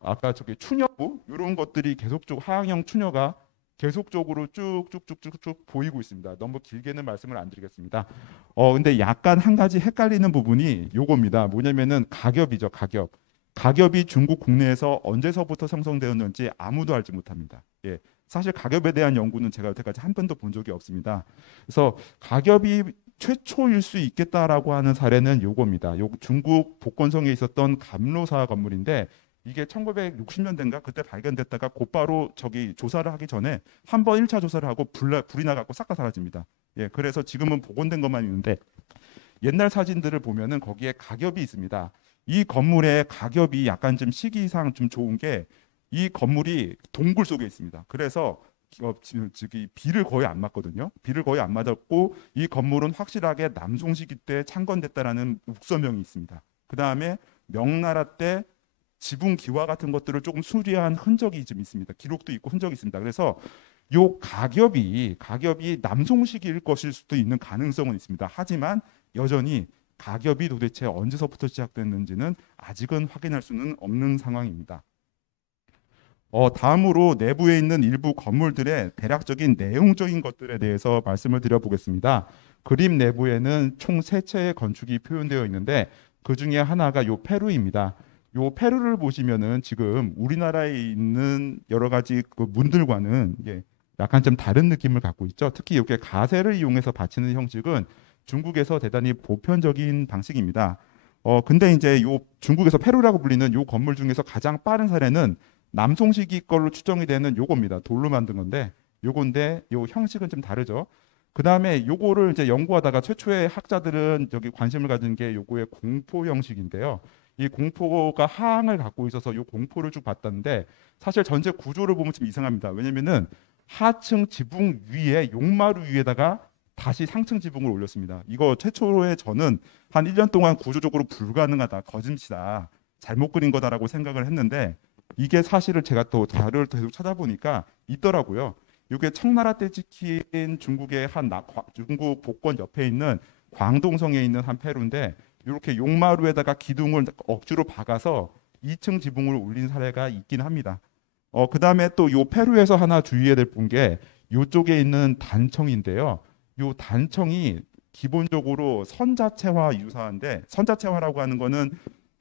아까 저기 추녀부 이런 것들이 계속적으로 하항형 추녀가 계속적으로 쭉쭉쭉쭉쭉 보이고 있습니다. 너무 길게는 말씀을 안 드리겠습니다. 근데 약간 한 가지 헷갈리는 부분이 요겁니다. 뭐냐면은 가격이죠, 가격. 가격이 중국 국내에서 언제서부터 형성되었는지 아무도 알지 못합니다. 예. 사실 가격에 대한 연구는 제가 여태까지 한 번도 본 적이 없습니다. 그래서 가격이 최초일 수 있겠다라고 하는 사례는 요겁니다. 요 중국 복건성에 있었던 감로사 건물인데 이게 1960년대인가 그때 발견됐다가 곧바로 저기 조사를 하기 전에 한 번 1차 조사를 하고 불이 나갖고 싹 다 사라집니다. 예, 그래서 지금은 복원된 것만 있는데 옛날 사진들을 보면은 거기에 가격이 있습니다. 이 건물의 가격이 약간 좀 시기상 좀 좋은 게 이 건물이 동굴 속에 있습니다. 그래서 저기 비를 거의 안 맞거든요. 비를 거의 안 맞았고 이 건물은 확실하게 남송 시기 때 창건됐다라는 욱서명이 있습니다. 그 다음에 명나라 때 지붕 기와 같은 것들을 조금 수리한 흔적이 좀 있습니다. 기록도 있고 흔적이 있습니다. 그래서 요 가격이 남송식일 것일 수도 있는 가능성은 있습니다. 하지만 여전히 가격이 도대체 언제서부터 시작됐는지는 아직은 확인할 수는 없는 상황입니다. 다음으로 내부에 있는 일부 건물들의 대략적인 내용적인 것들에 대해서 말씀을 드려보겠습니다. 그림 내부에는 총 3채의 건축이 표현되어 있는데 그 중에 하나가 요 페루입니다. 요 페루를 보시면은 지금 우리나라에 있는 여러 가지 그 문들과는 약간 좀 다른 느낌을 갖고 있죠. 특히 이렇게 가세를 이용해서 받치는 형식은 중국에서 대단히 보편적인 방식입니다. 근데 이제 요 중국에서 페루라고 불리는 요 건물 중에서 가장 빠른 사례는 남송 시기 걸로 추정이 되는 요겁니다. 돌로 만든 건데 요건데 요 형식은 좀 다르죠. 그 다음에 요거를 이제 연구하다가 최초의 학자들은 저기 관심을 가진 게 요거의 공포 형식인데요. 이 공포가 하항을 갖고 있어서 요 공포를 쭉 봤다는데 사실 전체 구조를 보면 좀 이상합니다. 왜냐면은 하층 지붕 위에 용마루 위에다가 다시 상층 지붕을 올렸습니다. 이거 최초의 저는 한 1년 동안 구조적으로 불가능하다, 거짓이다, 잘못 그린 거다라고 생각을 했는데 이게 사실을 제가 또 자료를 계속 찾아보니까 있더라고요. 이게 청나라 때 찍힌 중국의 중국 복권 옆에 있는 광동성에 있는 한 페루인데 이렇게 용마루에다가 기둥을 억지로 박아서 2층 지붕을 올린 사례가 있긴 합니다. 그 다음에 또 요 페루에서 하나 주의해야 될 게 이쪽에 있는 단청인데요. 요 단청이 기본적으로 선자체와 유사한데 선자체화라고 하는 거는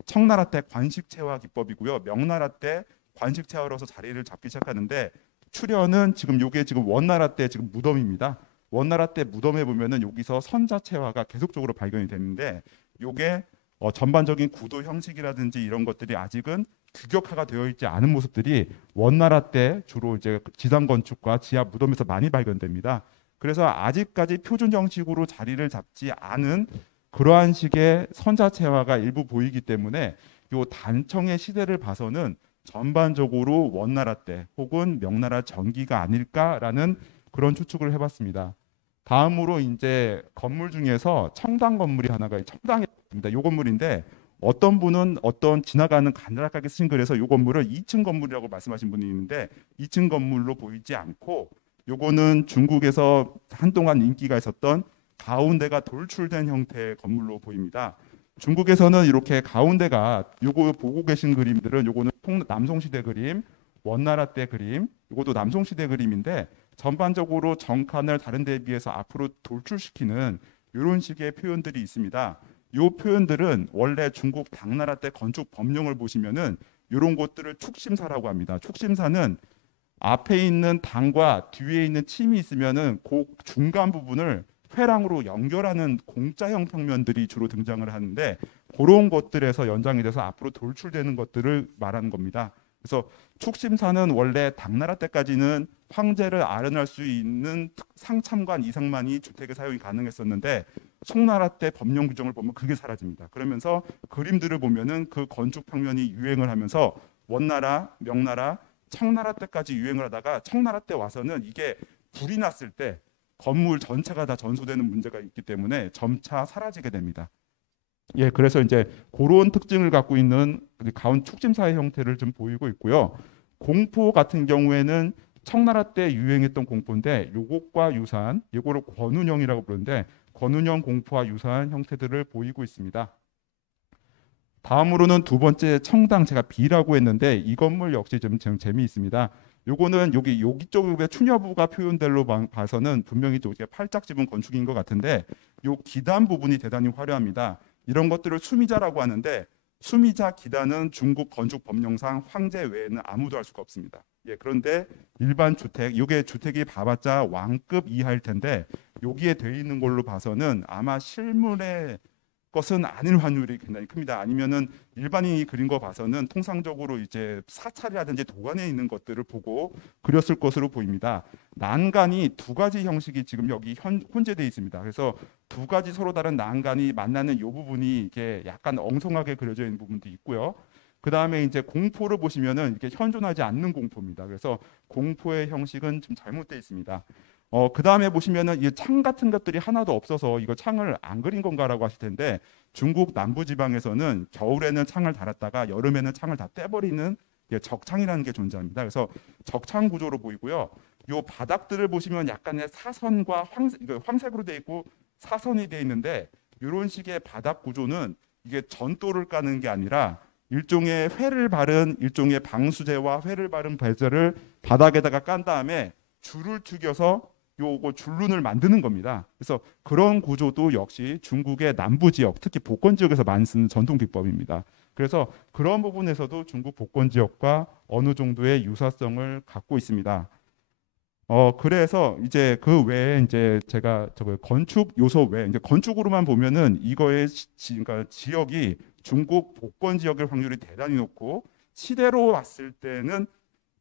청나라 때 관식체화 기법이고요. 명나라 때 관식체화로서 자리를 잡기 시작하는데 출현은 지금 요게 지금 원나라 때 지금 무덤입니다. 원나라 때 무덤에 보면은 여기서 선자체화가 계속적으로 발견이 되는데 요게 전반적인 구도 형식이라든지 이런 것들이 아직은 규격화가 되어 있지 않은 모습들이 원나라 때 주로 이제 지상 건축과 지하 무덤에서 많이 발견됩니다. 그래서 아직까지 표준 형식으로 자리를 잡지 않은 그러한 식의 선자체화가 일부 보이기 때문에 요 단청의 시대를 봐서는 전반적으로 원나라 때 혹은 명나라 전기가 아닐까라는 그런 추측을 해봤습니다. 다음으로 이제 건물 중에서 청당 건물이 하나가 청당입니다. 요 건물인데 어떤 분은 어떤 지나가는 간략하게 쓰신 글에서 요 건물을 2층 건물이라고 말씀하신 분이 있는데 2층 건물로 보이지 않고 요거는 중국에서 한동안 인기가 있었던 가운데가 돌출된 형태의 건물로 보입니다. 중국에서는 이렇게 가운데가 요거 보고 계신 그림들은 요거는 남송시대 그림, 원나라 때 그림, 요것도 남송시대 그림인데 전반적으로 정칸을 다른 데에 비해서 앞으로 돌출시키는 이런 식의 표현들이 있습니다. 요 표현들은 원래 중국 당나라 때 건축 법령을 보시면은 이런 것들을 축심사라고 합니다. 축심사는 앞에 있는 당과 뒤에 있는 침이 있으면은 그 중간 부분을 회랑으로 연결하는 공짜형 평면들이 주로 등장을 하는데 그런 것들에서 연장이 돼서 앞으로 돌출되는 것들을 말하는 겁니다. 그래서 축심사는 원래 당나라 때까지는 황제를 아련할 수 있는 상참관 이상만이 주택의 사용이 가능했었는데 송나라 때 법령 규정을 보면 그게 사라집니다. 그러면서 그림들을 보면은 그 건축 평면이 유행을 하면서 원나라, 명나라, 청나라 때까지 유행을 하다가 청나라 때 와서는 이게 불이 났을 때 건물 전체가 다 전소되는 문제가 있기 때문에 점차 사라지게 됩니다. 예, 그래서 이제 그런 특징을 갖고 있는 가운 축심사의 형태를 좀 보이고 있고요. 공포 같은 경우에는 청나라 때 유행했던 공포인데 요것과 유사한 이거를 권운형이라고 부르는데 권운형 공포와 유사한 형태들을 보이고 있습니다. 다음으로는 두 번째 청당 제가 B라고 했는데 이 건물 역시 좀 재미있습니다. 요거는 여기 쪽에 추녀부가 표현된 로 봐서는 분명히 이게 팔짝 집은 건축인 것 같은데 요 기단 부분이 대단히 화려합니다. 이런 것들을 수미자라고 하는데 수미자 기단은 중국 건축 법령상 황제 외에는 아무도 할 수가 없습니다. 예, 그런데 일반 주택, 이게 주택이 봐봤자 왕급 이하일 텐데 여기에 돼 있는 걸로 봐서는 아마 실물의 것은 아닐 확률이 굉장히 큽니다. 아니면은 일반인이 그린 거 봐서는 통상적으로 이제 사찰이라든지 도관에 있는 것들을 보고 그렸을 것으로 보입니다. 난간이 두 가지 형식이 지금 여기 혼재되어 있습니다. 그래서 두 가지 서로 다른 난간이 만나는 이 부분이 이게 약간 엉성하게 그려져 있는 부분도 있고요. 그 다음에 이제 공포를 보시면은 이게 현존하지 않는 공포입니다. 그래서 공포의 형식은 좀 잘못되어 있습니다. 그 다음에 보시면은 이 창 같은 것들이 하나도 없어서 이거 창을 안 그린 건가라고 하실 텐데 중국 남부 지방에서는 겨울에는 창을 달았다가 여름에는 창을 다 떼버리는 적창이라는 게 존재합니다. 그래서 적창 구조로 보이고요. 요 바닥들을 보시면 약간의 사선과 황색으로 되어 있고 사선이 되어 있는데 이런 식의 바닥 구조는 이게 전도를 까는 게 아니라 일종의 회를 바른 일종의 방수제와 회를 바른 배설을 바닥에다가 깐 다음에 줄을 튀겨서 요거 줄눈을 만드는 겁니다. 그래서 그런 구조도 역시 중국의 남부 지역, 특히 복권 지역에서 많이 쓰는 전통 기법입니다. 그래서 그런 부분에서도 중국 복권 지역과 어느 정도의 유사성을 갖고 있습니다. 그래서 이제 그 외에 이제 제가 건축 요소 외에 이제 건축으로만 보면은 이거의 그러니까 지역이 중국 복권 지역의 확률이 대단히 높고 시대로 봤을 때는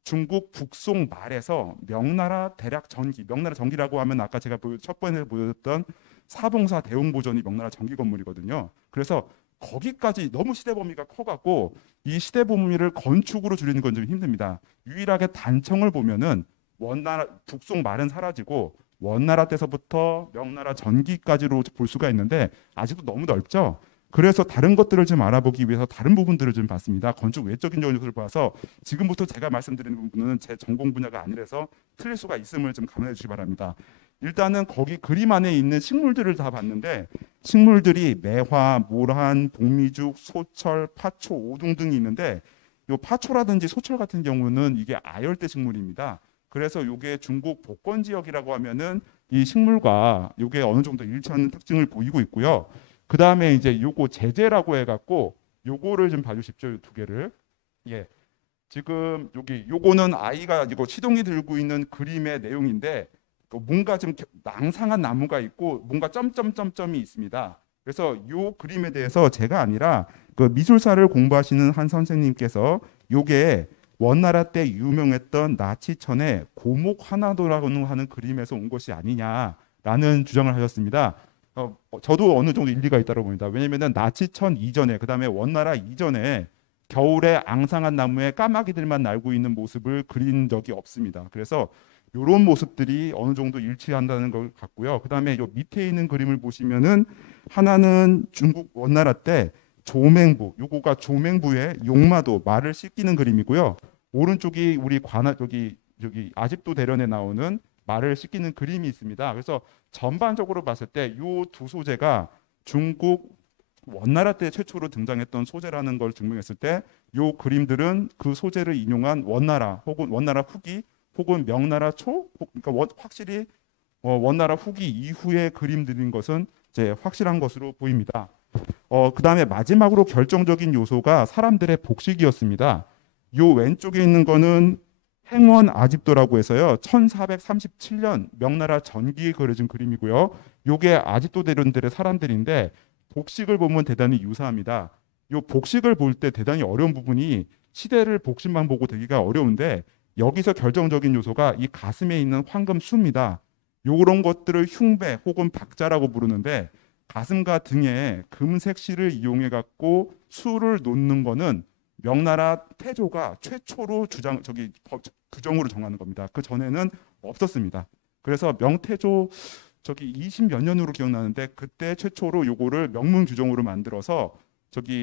중국 북송 말에서 명나라 대략 전기, 명나라 전기라고 하면 아까 제가 첫 번에 보여줬던 사봉사 대웅보전이 명나라 전기 건물이거든요. 그래서 거기까지 너무 시대 범위가 커갖고 이 시대 범위를 건축으로 줄이는 건 좀 힘듭니다. 유일하게 단청을 보면은 원나라 북송 말은 사라지고 원나라 때서부터 명나라 전기까지로 볼 수가 있는데 아직도 너무 넓죠. 그래서 다른 것들을 좀 알아보기 위해서 다른 부분들을 좀 봤습니다. 건축 외적인 요소를 봐서 지금부터 제가 말씀드리는 부분은 제 전공 분야가 아니라서 틀릴 수가 있음을 좀 감안해 주시기 바랍니다. 일단은 거기 그림 안에 있는 식물들을 다 봤는데 식물들이 매화, 모란, 복미죽, 소철, 파초, 오둥 등이 있는데 요 파초라든지 소철 같은 경우는 이게 아열대 식물입니다. 그래서 이게 중국 복권 지역이라고 하면은 이 식물과 이게 어느 정도 일치하는 특징을 보이고 있고요. 그 다음에 이제 요거 제재라고 해갖고 요거를 좀 봐주십시오. 이 두 개를. 예. 지금 여기 요거는 아이가 이거 시동이 들고 있는 그림의 내용인데 뭔가 좀 낭상한 나무가 있고 뭔가 점점점점이 있습니다. 그래서 요 그림에 대해서 제가 아니라 그 미술사를 공부하시는 한 선생님께서 요게 원나라 때 유명했던 나치천의 고목 하나도라고 하는 그림에서 온 것이 아니냐라는 주장을 하셨습니다. 저도 어느 정도 일리가 있다고 봅니다. 왜냐하면 나치천 이전에 그다음에 원나라 이전에 겨울에 앙상한 나무에 까마귀들만 날고 있는 모습을 그린 적이 없습니다. 그래서 이런 모습들이 어느 정도 일치한다는 걸 같고요. 그다음에 요 밑에 있는 그림을 보시면은 하나는 중국 원나라 때 조맹부, 요거가 조맹부의 용마도 말을 씻기는 그림이고요. 오른쪽이 우리 관아 여기 아집도 대련에 나오는 말을 씻기는 그림이 있습니다. 그래서 전반적으로 봤을 때 이 두 소재가 중국 원나라 때 최초로 등장했던 소재라는 걸 증명했을 때 이 그림들은 그 소재를 인용한 원나라 혹은 원나라 후기 혹은 명나라 초, 그러니까 확실히 원나라 후기 이후의 그림들인 것은 이제 확실한 것으로 보입니다. 그 다음에 마지막으로 결정적인 요소가 사람들의 복식이었습니다. 요 왼쪽에 있는 거는 행원 아집도라고 해서요. 1437년 명나라 전기에 그려진 그림이고요. 요게 아집도 대련들의 사람들인데 복식을 보면 대단히 유사합니다. 요 복식을 볼 때 대단히 어려운 부분이 시대를 복식만 보고 되기가 어려운데 여기서 결정적인 요소가 이 가슴에 있는 황금수입니다. 요런 것들을 흉배 혹은 박자라고 부르는데 가슴과 등에 금색 실을 이용해 갖고 수를 놓는 거는 명나라 태조가 최초로 규정으로 정하는 겁니다. 그 전에는 없었습니다. 그래서 명태조 20몇 년으로 기억나는데 그때 최초로 요거를 명문 규정으로 만들어서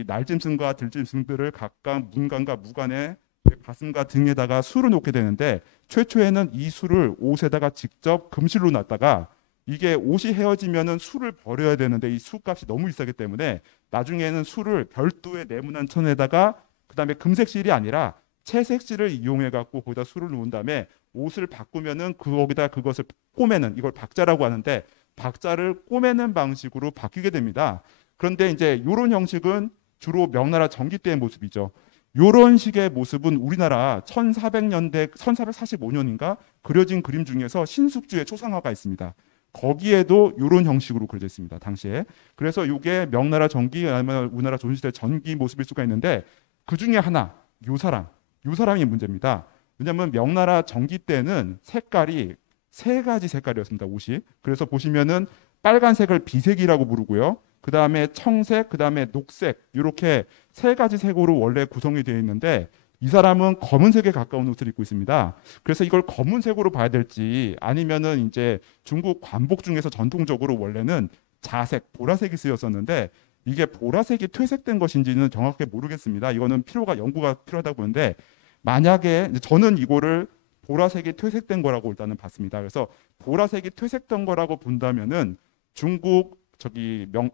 날짐승과 들짐승들을 각각 문간과 무간에 가슴과 등에다가 술을 놓게 되는데 최초에는 이 술을 옷에다가 직접 금실로 놨다가 이게 옷이 헤어지면은 술을 버려야 되는데 이 술값이 너무 비싸기 때문에 나중에는 술을 별도의 네모난 천에다가 그다음에 금색실이 아니라 채색실을 이용해 갖고 거기다 술을 놓은 다음에 옷을 바꾸면은 거기다 그것을 꼬매는, 이걸 박자라고 하는데 박자를 꼬매는 방식으로 바뀌게 됩니다. 그런데 이제 이런 형식은 주로 명나라 전기 때의 모습이죠. 이런 식의 모습은 우리나라 1400년대 1445년인가 그려진 그림 중에서 신숙주의 초상화가 있습니다. 거기에도 이런 형식으로 그려져 있습니다. 당시에. 그래서 이게 명나라 전기 아니면 우리나라 조선시대 전기 모습일 수가 있는데 그 중에 하나 요 사람이 문제입니다. 왜냐하면 명나라 전기 때는 색깔이 세 가지 색깔이었습니다. 옷이. 그래서 보시면은 빨간색을 비색이라고 부르고요. 그 다음에 청색, 그 다음에 녹색 이렇게 세 가지 색으로 원래 구성이 되어 있는데 이 사람은 검은색에 가까운 옷을 입고 있습니다. 그래서 이걸 검은색으로 봐야 될지 아니면은 이제 중국 관복 중에서 전통적으로 원래는 자색, 보라색이 쓰였었는데 이게 보라색이 퇴색된 것인지는 정확하게 모르겠습니다. 이거는 연구가 필요하다고 보는데 만약에 저는 이거를 보라색이 퇴색된 거라고 일단은 봤습니다. 그래서 보라색이 퇴색된 거라고 본다면은 중국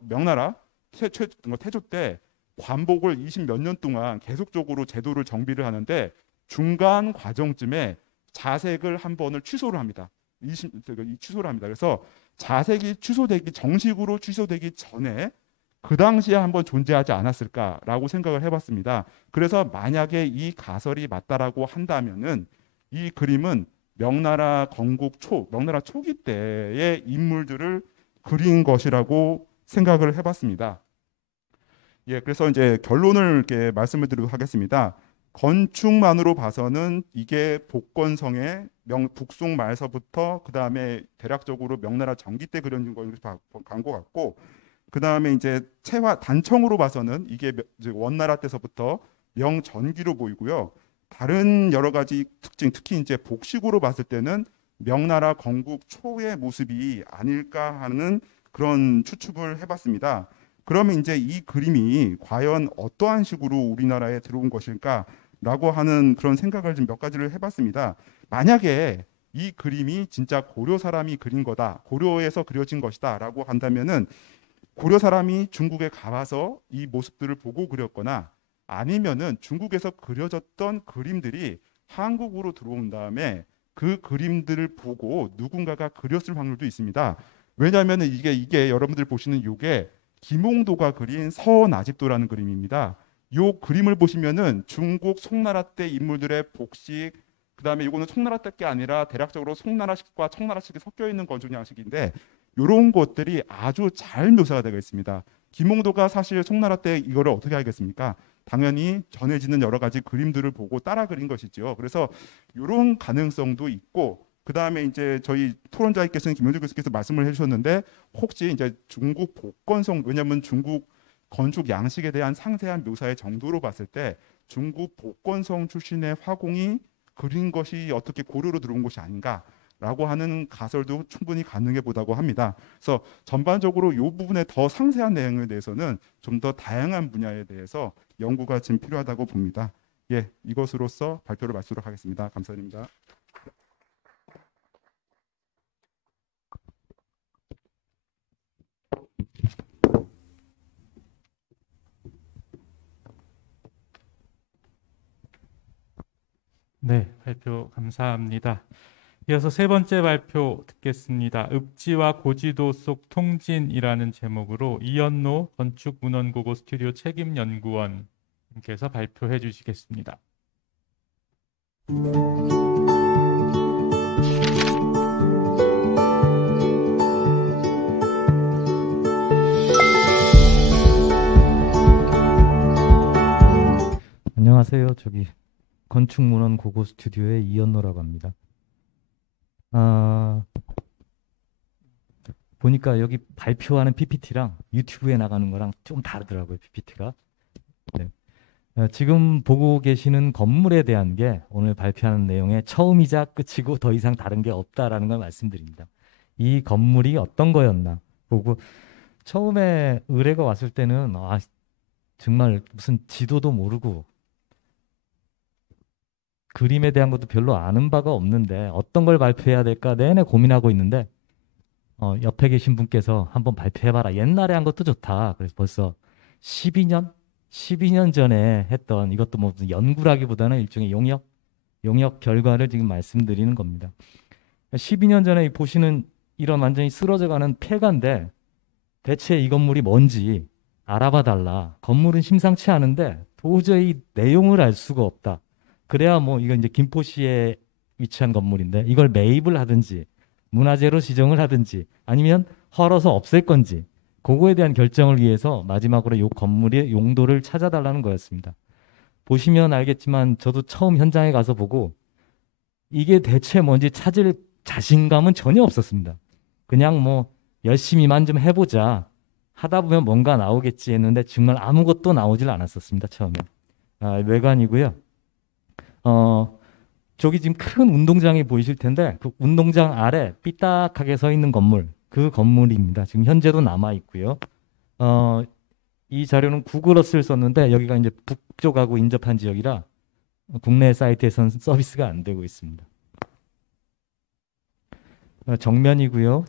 명나라 태조 때 관복을 20 몇 년 동안 계속적으로 제도를 정비를 하는데 중간 과정쯤에 자색을 한 번을 취소를 합니다. 취소를 합니다. 그래서 자색이 정식으로 취소되기 전에 그 당시에 한번 존재하지 않았을까라고 생각을 해봤습니다. 그래서 만약에 이 가설이 맞다라고 한다면은 이 그림은 명나라 초기 때의 인물들을 그린 것이라고 생각을 해봤습니다. 예, 그래서 이제 결론을 이렇게 말씀을 드리도록 하겠습니다. 건축만으로 봐서는 이게 복건성의 북송 말서부터 그 다음에 대략적으로 명나라 전기 때 그려진 걸 간 것 같고, 그 다음에 이제 단청으로 봐서는 이게 이제 원나라 때서부터 명전기로 보이고요. 다른 여러 가지 특징, 특히 이제 복식으로 봤을 때는 명나라 건국 초의 모습이 아닐까 하는 그런 추측을 해봤습니다. 그러면 이제 이 그림이 과연 어떠한 식으로 우리나라에 들어온 것일까라고 하는 그런 생각을 좀 몇 가지를 해봤습니다. 만약에 이 그림이 진짜 고려 사람이 그린 거다, 고려에서 그려진 것이다라고 한다면은 고려 사람이 중국에 가봐서 이 모습들을 보고 그렸거나 아니면은 중국에서 그려졌던 그림들이 한국으로 들어온 다음에 그 그림들을 보고 누군가가 그렸을 확률도 있습니다. 왜냐하면 이게 여러분들 보시는 이게 김홍도가 그린 서나집도라는 그림입니다. 이 그림을 보시면은 중국 송나라 때 인물들의 복식, 그다음에 이거는 송나라 때 게 아니라 대략적으로 송나라식과 청나라식이 섞여 있는 건축 양식인데 이런 것들이 아주 잘 묘사가 되어 있습니다. 김홍도가 사실 송나라 때 이거를 어떻게 알겠습니까? 당연히 전해지는 여러 가지 그림들을 보고 따라 그린 것이죠. 그래서 이런 가능성도 있고, 그 다음에 이제 저희 토론자께서는 김영주 교수께서 말씀을 해주셨는데 혹시 이제 중국 복건성, 왜냐하면 중국 건축 양식에 대한 상세한 묘사의 정도로 봤을 때 중국 복건성 출신의 화공이 그린 것이 어떻게 고려로 들어온 것이 아닌가라고 하는 가설도 충분히 가능해 보다고 합니다. 그래서 전반적으로 이 부분에 더 상세한 내용에 대해서는 좀 더 다양한 분야에 대해서 연구가 지금 필요하다고 봅니다. 예, 이것으로서 발표를 마치도록 하겠습니다. 감사드립니다. 네, 발표 감사합니다. 이어서 세 번째 발표 듣겠습니다. 읍지와 고지도 속 통진이라는 제목으로 이연노 건축문헌고고 스튜디오 책임연구원님께서 발표해 주시겠습니다. 안녕하세요. 건축문헌 고고 스튜디오의 이연노라고 합니다. 보니까 여기 발표하는 PPT랑 유튜브에 나가는 거랑 좀 다르더라고요, PPT가. 네. 지금 보고 계시는 건물에 대한 게 오늘 발표하는 내용의 처음이자 끝이고 더 이상 다른 게 없다라는 걸 말씀드립니다. 이 건물이 어떤 거였나 보고 처음에 의뢰가 왔을 때는 정말 무슨 지도도 모르고 그림에 대한 것도 별로 아는 바가 없는데 어떤 걸 발표해야 될까 내내 고민하고 있는데 옆에 계신 분께서 한번 발표해봐라. 옛날에 한 것도 좋다. 그래서 벌써 12년 전에 했던 이것도 뭐 무슨 연구라기보다는 일종의 용역 결과를 지금 말씀드리는 겁니다. 12년 전에 보시는 이런 완전히 쓰러져가는 폐가인데 대체 이 건물이 뭔지 알아봐 달라. 건물은 심상치 않은데 도저히 내용을 알 수가 없다. 그래야 뭐 이건 이제 김포시에 위치한 건물인데 이걸 매입을 하든지 문화재로 지정을 하든지 아니면 헐어서 없앨 건지 그거에 대한 결정을 위해서 마지막으로 이 건물의 용도를 찾아달라는 거였습니다. 보시면 알겠지만 저도 처음 현장에 가서 보고 이게 대체 뭔지 찾을 자신감은 전혀 없었습니다. 그냥 뭐 열심히만 좀 해보자 하다 보면 뭔가 나오겠지 했는데 정말 아무것도 나오질 않았었습니다. 처음에. 외관이고요. 저기 지금 큰 운동장이 보이실 텐데 그 운동장 아래 삐딱하게 서 있는 건물 그 건물입니다. 지금 현재도 남아 있고요. 이 자료는 구글어스를 썼는데 여기가 이제 북쪽하고 인접한 지역이라 국내 사이트에서는 서비스가 안 되고 있습니다. 정면이고요.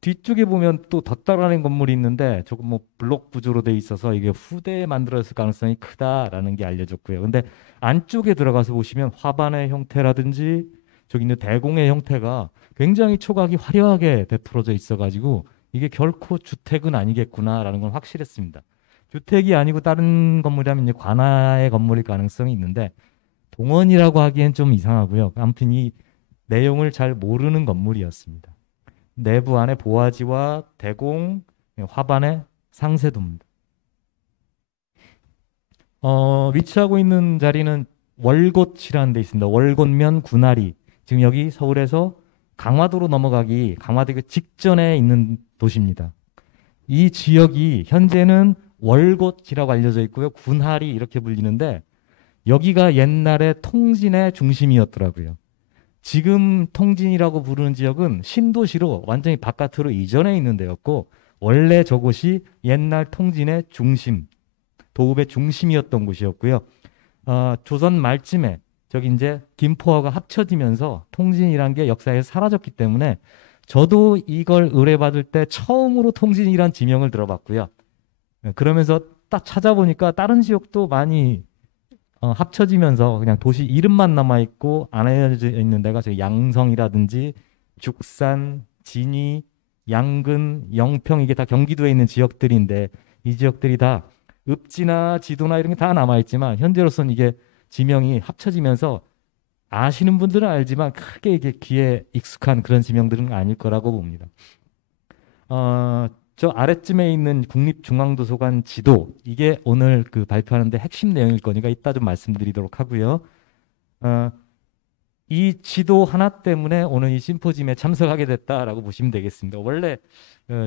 뒤쪽에 보면 또 덧달아낸 건물이 있는데 조금 뭐 블록 구조로 돼 있어서 이게 후대에 만들어졌을 가능성이 크다라는 게 알려졌고요. 근데 안쪽에 들어가서 보시면 화반의 형태라든지 저기 있는 대공의 형태가 굉장히 초각이 화려하게 베풀어져 있어가지고 이게 결코 주택은 아니겠구나라는 건 확실했습니다. 주택이 아니고 다른 건물이라면 이제 관아의 건물일 가능성이 있는데 동원이라고 하기엔 좀 이상하고요. 아무튼 이 내용을 잘 모르는 건물이었습니다. 내부 안에 보아지와 대공, 화반의 상세도입니다. 위치하고 있는 자리는 월곶이라는 데 있습니다. 월곶면 군화리. 지금 여기 서울에서 강화도로 넘어가기 강화대교 직전에 있는 도시입니다. 이 지역이 현재는 월곶이라고 알려져 있고요. 군화리 이렇게 불리는데 여기가 옛날에 통진의 중심이었더라고요. 지금 통진이라고 부르는 지역은 신도시로 완전히 바깥으로 이전해 있는 데였고 원래 저곳이 옛날 통진의 중심, 도읍의 중심이었던 곳이었고요. 조선 말쯤에 저기 이제 김포하고 합쳐지면서 통진이란 게 역사에서 사라졌기 때문에 저도 이걸 의뢰받을 때 처음으로 통진이란 지명을 들어봤고요. 그러면서 딱 찾아보니까 다른 지역도 많이 합쳐지면서 그냥 도시 이름만 남아있고 안 알려져 있는 데가 저희 양성이라든지 죽산, 진위, 양근, 영평 이게 다 경기도에 있는 지역들인데 이 지역들이 다 읍지나 지도나 이런 게 다 남아있지만 현재로서는 이게 지명이 합쳐지면서 아시는 분들은 알지만 크게 이게 귀에 익숙한 그런 지명들은 아닐 거라고 봅니다. 저 아래쯤에 있는 국립중앙도서관 지도 이게 오늘 그 발표하는데 핵심 내용일 거니까 이따 좀 말씀드리도록 하고요. 이 지도 하나 때문에 오늘 이 심포지엄에 참석하게 됐다라고 보시면 되겠습니다. 원래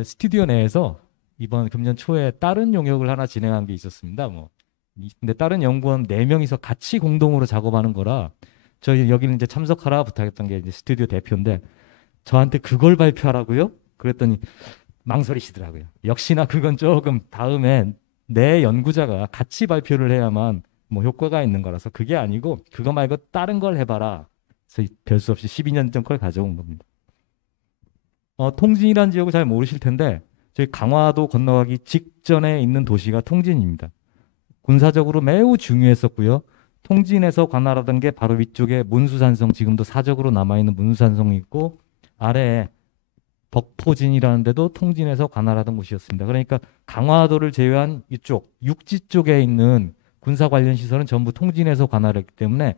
스튜디오 내에서 이번 금년 초에 다른 용역을 하나 진행한 게 있었습니다. 근데 다른 연구원 4명이서 같이 공동으로 작업하는 거라 저희 여기는 이제 참석하라 부탁했던 게 이제 스튜디오 대표인데 저한테 그걸 발표하라고요? 그랬더니 망설이시더라고요. 역시나 그건 조금 다음에 내 연구자가 같이 발표를 해야만 뭐 효과가 있는 거라서 그게 아니고 그거 말고 다른 걸 해봐라. 그래서 별 수 없이 12년 전 걸 가져온 겁니다. 통진이라는 지역을 잘 모르실 텐데 저희 강화도 건너가기 직전에 있는 도시가 통진입니다. 군사적으로 매우 중요했었고요. 통진에서 관할하던 게 바로 위쪽에 문수산성 지금도 사적으로 남아있는 문수산성이 있고 아래에 덕포진이라는 데도 통진에서 관할하던 곳이었습니다. 그러니까 강화도를 제외한 이쪽 육지 쪽에 있는 군사 관련 시설은 전부 통진에서 관할했기 때문에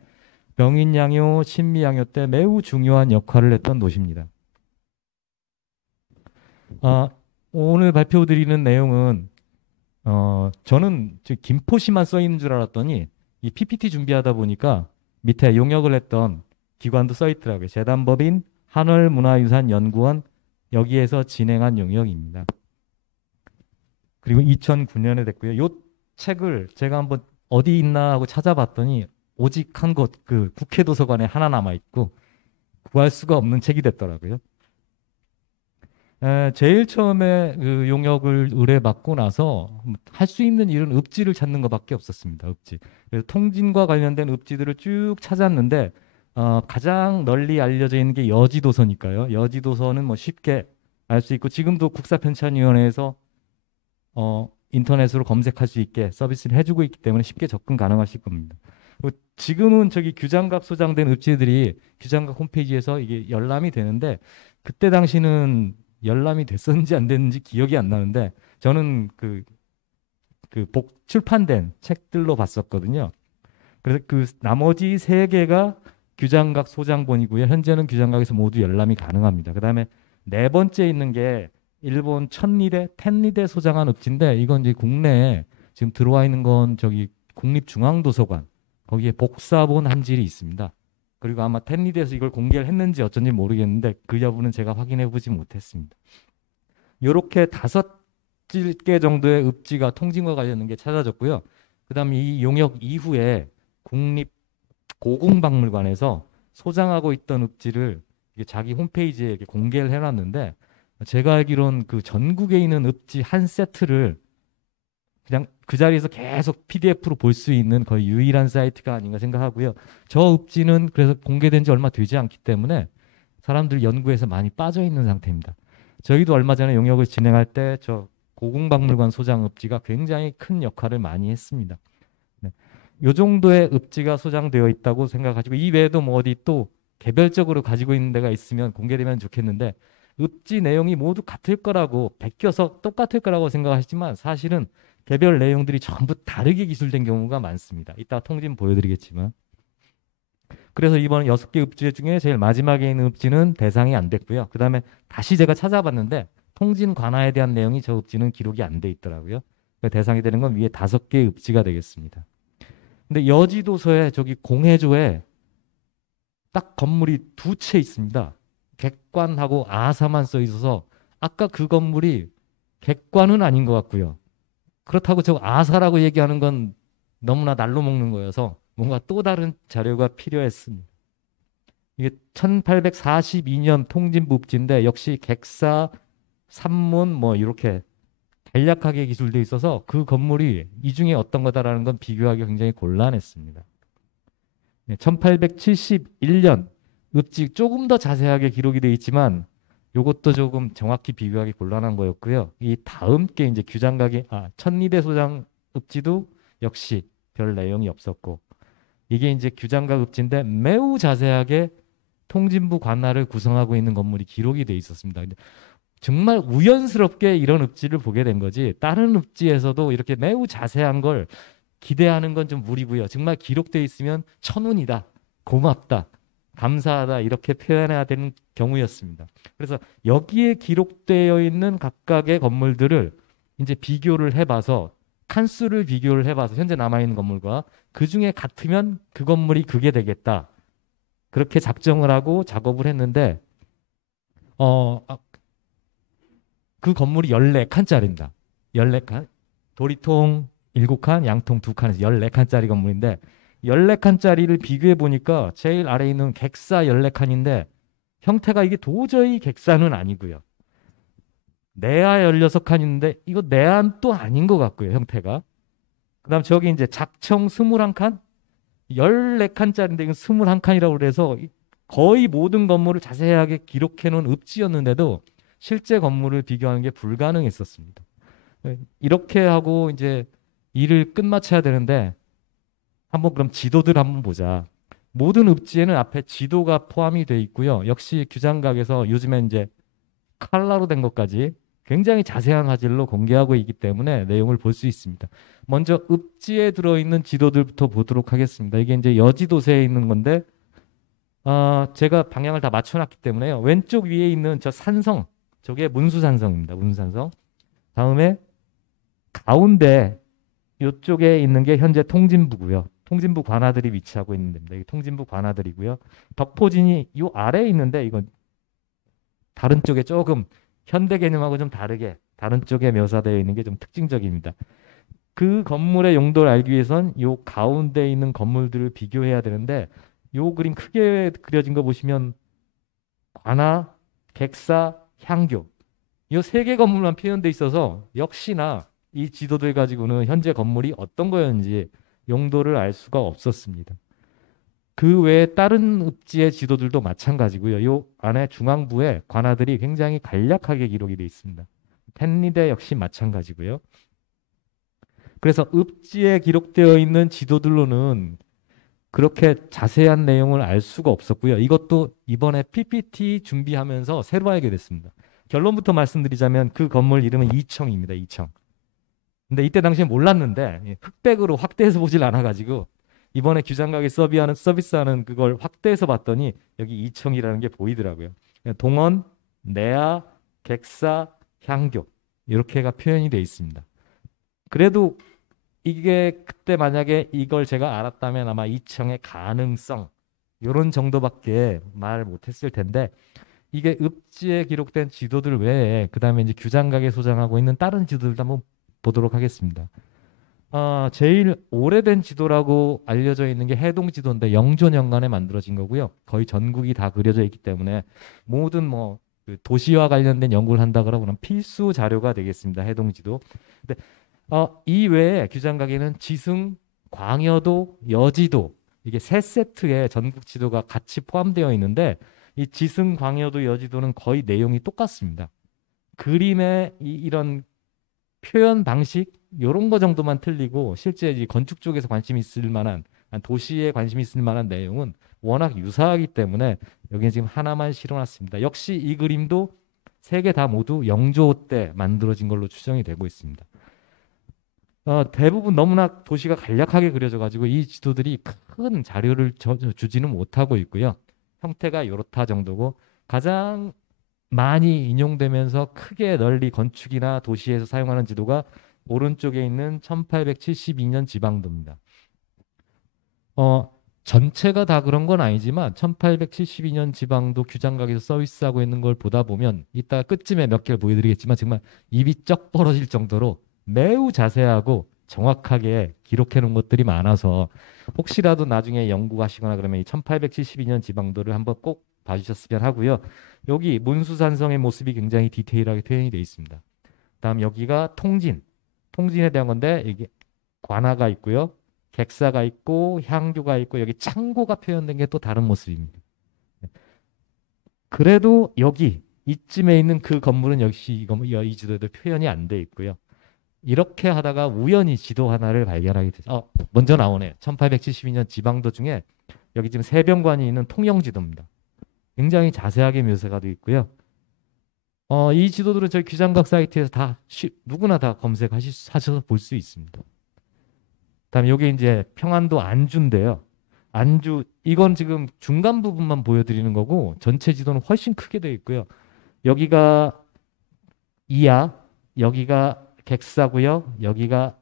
병인양요, 신미양요 때 매우 중요한 역할을 했던 도시입니다. 오늘 발표드리는 내용은 저는 김포시만 써 있는 줄 알았더니 이 PPT 준비하다 보니까 밑에 용역을 했던 기관도 써 있더라고요. 재단법인 한월문화유산연구원 여기에서 진행한 용역입니다. 그리고 2009년에 됐고요. 이 책을 제가 한번 어디 있나 하고 찾아봤더니 오직 한 곳 그 국회 도서관에 하나 남아 있고 구할 수가 없는 책이 됐더라고요. 제일 처음에 그 용역을 의뢰받고 나서 할 수 있는 일은 읍지를 찾는 것밖에 없었습니다. 읍지. 그래서 통진과 관련된 읍지들을 쭉 찾았는데 가장 널리 알려져 있는 게 여지도서니까요. 여지도서는 뭐 쉽게 알 수 있고 지금도 국사편찬위원회에서 인터넷으로 검색할 수 있게 서비스를 해주고 있기 때문에 쉽게 접근 가능하실 겁니다. 그리고 지금은 저기 규장각 소장된 읍지들이 규장각 홈페이지에서 이게 열람이 되는데 그때 당시는 열람이 됐었는지 안 됐는지 기억이 안 나는데 저는 출판된 책들로 봤었거든요. 그래서 그 나머지 세 개가 규장각 소장본이고요. 현재는 규장각에서 모두 열람이 가능합니다. 그다음에 네 번째 있는 게 일본 천리대, 텐리대 소장한 읍지인데 이건 이제 국내에 지금 들어와 있는 건 저기 국립중앙도서관 거기에 복사본 한 질이 있습니다. 그리고 아마 텐리대에서 이걸 공개를 했는지 어쩐지 모르겠는데 그 여부는 제가 확인해 보지 못했습니다. 이렇게 5개 정도의 읍지가 통진과 관련된 게 찾아졌고요. 그다음에 이 용역 이후에 국립고궁박물관에서 소장하고 있던 읍지를 이게 자기 홈페이지에 이렇게 공개를 해놨는데 제가 알기로는 그 전국에 있는 읍지 한 세트를 그냥 그 자리에서 계속 PDF로 볼 수 있는 거의 유일한 사이트가 아닌가 생각하고요. 저 읍지는 그래서 공개된 지 얼마 되지 않기 때문에 사람들 연구에서 많이 빠져 있는 상태입니다. 저희도 얼마 전에 용역을 진행할 때 저 고궁박물관 소장 읍지가 굉장히 큰 역할을 많이 했습니다. 네. 요 정도의 읍지가 소장되어 있다고 생각하시고 이 외에도 뭐 어디 또 개별적으로 가지고 있는 데가 있으면 공개되면 좋겠는데 읍지 내용이 모두 같을 거라고 베껴서 똑같을 거라고 생각하시지만 사실은 개별 내용들이 전부 다르게 기술된 경우가 많습니다. 이따 통진 보여드리겠지만 그래서 이번 6개 읍지 중에 제일 마지막에 있는 읍지는 대상이 안 됐고요. 그 다음에 다시 제가 찾아봤는데 통진 관하에 대한 내용이 저 읍지는 기록이 안 돼 있더라고요. 대상이 되는 건 위에 5개의 읍지가 되겠습니다. 근데 여지도서에 저기 공해조에 딱 건물이 2채 있습니다. 객관하고 아사만 써 있어서 아까 그 건물이 객관은 아닌 것 같고요. 그렇다고 저 아사라고 얘기하는 건 너무나 날로 먹는 거여서 뭔가 또 다른 자료가 필요했습니다. 이게 1842년 통진부 읍지인데 역시 객사, 산문 뭐 이렇게 간략하게 기술돼 있어서 그 건물이 이 중에 어떤 거다라는 건 비교하기 굉장히 곤란했습니다. 1871년 읍지 조금 더 자세하게 기록이 돼 있지만 이것도 조금 정확히 비교하기 곤란한 거였고요. 이 다음 게 이제 규장각이 천리대 소장 읍지도 역시 별 내용이 없었고 이게 이제 규장각 읍지인데 매우 자세하게 통진부 관할을 구성하고 있는 건물이 기록이 돼 있었습니다. 근데 정말 우연스럽게 이런 읍지를 보게 된 거지 다른 읍지에서도 이렇게 매우 자세한 걸 기대하는 건 좀 무리고요. 정말 기록돼 있으면 천운이다, 고맙다, 감사하다 이렇게 표현해야 되는 경우였습니다. 그래서 여기에 기록되어 있는 각각의 건물들을 이제 비교를 해봐서 칸수를 비교를 해봐서 현재 남아있는 건물과 그 중에 같으면 그 건물이 그게 되겠다. 그렇게 작정을 하고 작업을 했는데 그 건물이 14칸짜리입니다. 14칸. 도리통 7칸, 양통 2칸에서 14칸짜리 건물인데 14칸짜리를 비교해 보니까 제일 아래에 있는 객사 14칸인데 형태가 이게 도저히 객사는 아니고요. 내야 16칸 있는데 이거 내야는 또 아닌 것 같고요. 형태가. 그 다음 저기 이제 작청 21칸? 14칸짜리인데 이건 21칸이라고 그래서 거의 모든 건물을 자세하게 기록해 놓은 읍지였는데도 실제 건물을 비교하는 게 불가능했었습니다. 이렇게 하고 이제 일을 끝마쳐야 되는데 한번 그럼 지도들 한번 보자. 모든 읍지에는 앞에 지도가 포함이 돼 있고요. 역시 규장각에서 요즘에 이제 칼라로 된 것까지 굉장히 자세한 화질로 공개하고 있기 때문에 내용을 볼 수 있습니다. 먼저 읍지에 들어있는 지도들부터 보도록 하겠습니다. 이게 이제 여지도세에 있는 건데 제가 방향을 다 맞춰놨기 때문에요. 왼쪽 위에 있는 저 산성, 저게 문수산성입니다. 문수산성. 다음에 가운데 이쪽에 있는 게 현재 통진부고요. 통진부 관하들이 위치하고 있는 데입니다. 이게 통진부 관하들이고요. 덕포진이 이 아래에 있는데 이건 다른 쪽에 조금 현대 개념하고 좀 다르게 다른 쪽에 묘사되어 있는 게 좀 특징적입니다. 그 건물의 용도를 알기 위해선 이 가운데 있는 건물들을 비교해야 되는데 이 그림 크게 그려진 거 보시면 관하, 객사, 향교 이 세 개 건물만 표현돼 있어서 역시나 이 지도들 가지고는 현재 건물이 어떤 거였는지 용도를 알 수가 없었습니다. 그 외에 다른 읍지의 지도들도 마찬가지고요. 요 안에 중앙부에 관아들이 굉장히 간략하게 기록이 되어 있습니다. 텐리대 역시 마찬가지고요. 그래서 읍지에 기록되어 있는 지도들로는 그렇게 자세한 내용을 알 수가 없었고요. 이것도 이번에 PPT 준비하면서 새로 알게 됐습니다. 결론부터 말씀드리자면 그 건물 이름은 이청입니다. 이청. 근데 이때 당시에 몰랐는데 흑백으로 확대해서 보질 않아가지고 이번에 규장각에 서비스하는 그걸 확대해서 봤더니 여기 이청이라는 게 보이더라고요. 동원, 내야, 객사, 향교 이렇게가 표현이 되어 있습니다. 그래도 이게 그때 만약에 이걸 제가 알았다면 아마 이청의 가능성 이런 정도밖에 말 못했을 텐데 이게 읍지에 기록된 지도들 외에 그 다음에 이제 규장각에 소장하고 있는 다른 지도들도 한번 보도록 하겠습니다. 제일 오래된 지도라고 알려져 있는 게 해동 지도인데 영조년간에 만들어진 거고요. 거의 전국이 다 그려져 있기 때문에 모든 그 도시와 관련된 연구를 한다 그러면 필수 자료가 되겠습니다. 해동 지도. 근데 이 외에 규장각에는 지승, 광여도, 여지도 이게 세 세트의 전국 지도가 같이 포함되어 있는데 이 지승, 광여도, 여지도는 거의 내용이 똑같습니다. 그림의 이런 표현 방식 이런 거 정도만 틀리고 실제 이 건축 쪽에서 관심이 있을 만한 도시에 관심이 있을 만한 내용은 워낙 유사하기 때문에 여기에 지금 하나만 실어놨습니다. 역시 이 그림도 세 개 다 모두 영조 때 만들어진 걸로 추정이 되고 있습니다. 대부분 너무나 도시가 간략하게 그려져 가지고 이 지도들이 큰 자료를 주지는 못하고 있고요. 형태가 이렇다 정도고 가장 많이 인용되면서 크게 널리 건축이나 도시에서 사용하는 지도가 오른쪽에 있는 1872년 지방도입니다. 전체가 다 그런 건 아니지만 1872년 지방도 규장각에서 서비스하고 있는 걸 보다 보면 이따 끝쯤에 몇 개를 보여드리겠지만 정말 입이 쩍 벌어질 정도로 매우 자세하고 정확하게 기록해 놓은 것들이 많아서 혹시라도 나중에 연구하시거나 그러면 이 1872년 지방도를 한번 꼭 봐주셨으면 하고요. 여기 문수산성의 모습이 굉장히 디테일하게 표현이 되어 있습니다. 다음 여기가 통진에 대한 건데 이게 관아가 있고요. 객사가 있고 향교가 있고 여기 창고가 표현된 게 또 다른 모습입니다. 그래도 여기 이쯤에 있는 그 건물은 역시 이 지도에도 표현이 안 돼 있고요. 이렇게 하다가 우연히 지도 하나를 발견하게 됐어요. 먼저 나오네요. 1872년 지방도 중에 여기 지금 세병관이 있는 통영지도입니다. 굉장히 자세하게 묘사가 되어 있고요. 이 지도들은 저희 규장각 사이트에서 다 누구나 다 검색하셔서 볼 수 있습니다. 다음에 여기 이제 평안도 안주인데요. 안주 이건 지금 중간 부분만 보여드리는 거고 전체 지도는 훨씬 크게 되어 있고요. 여기가 이야, 여기가 객사고요. 여기가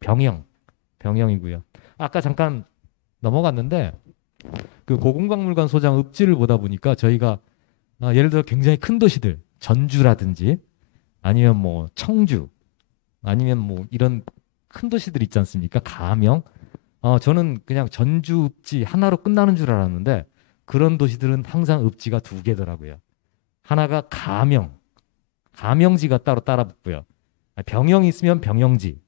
병영이고요. 아까 잠깐 넘어갔는데 그 고궁박물관 소장 읍지를 보다 보니까 저희가 예를 들어 굉장히 큰 도시들 전주라든지 아니면 뭐 청주 아니면 뭐 이런 큰 도시들 있지 않습니까? 가명. 저는 그냥 전주 읍지 하나로 끝나는 줄 알았는데 그런 도시들은 항상 읍지가 두 개더라고요. 하나가 가명지가 따라 붙고요. 병영이 있으면 병영지,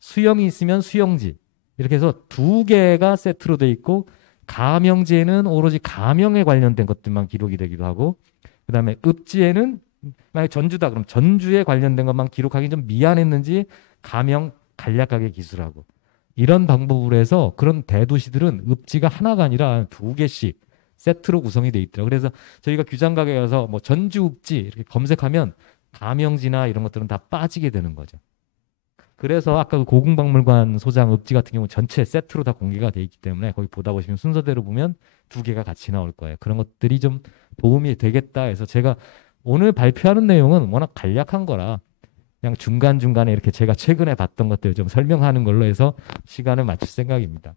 수영이 있으면 수영지 이렇게 해서 두 개가 세트로 돼 있고 가명지에는 오로지 가명에 관련된 것들만 기록이 되기도 하고 그 다음에 읍지에는 만약 전주다 그럼 전주에 관련된 것만 기록하기 좀 미안했는지 가명 간략하게 기술하고 이런 방법으로 해서 그런 대도시들은 읍지가 하나가 아니라 두 개씩 세트로 구성이 돼 있더라고요. 그래서 저희가 규장각에 가서 뭐 전주 읍지 이렇게 검색하면 가명지나 이런 것들은 다 빠지게 되는 거죠. 그래서 아까 그 고궁박물관 소장 읍지 같은 경우 전체 세트로 다 공개가 돼 있기 때문에 거기 보다 보시면 순서대로 보면 두 개가 같이 나올 거예요. 그런 것들이 좀 도움이 되겠다 해서 제가 오늘 발표하는 내용은 워낙 간략한 거라 그냥 중간중간에 이렇게 제가 최근에 봤던 것들 좀 설명하는 걸로 해서 시간을 맞출 생각입니다.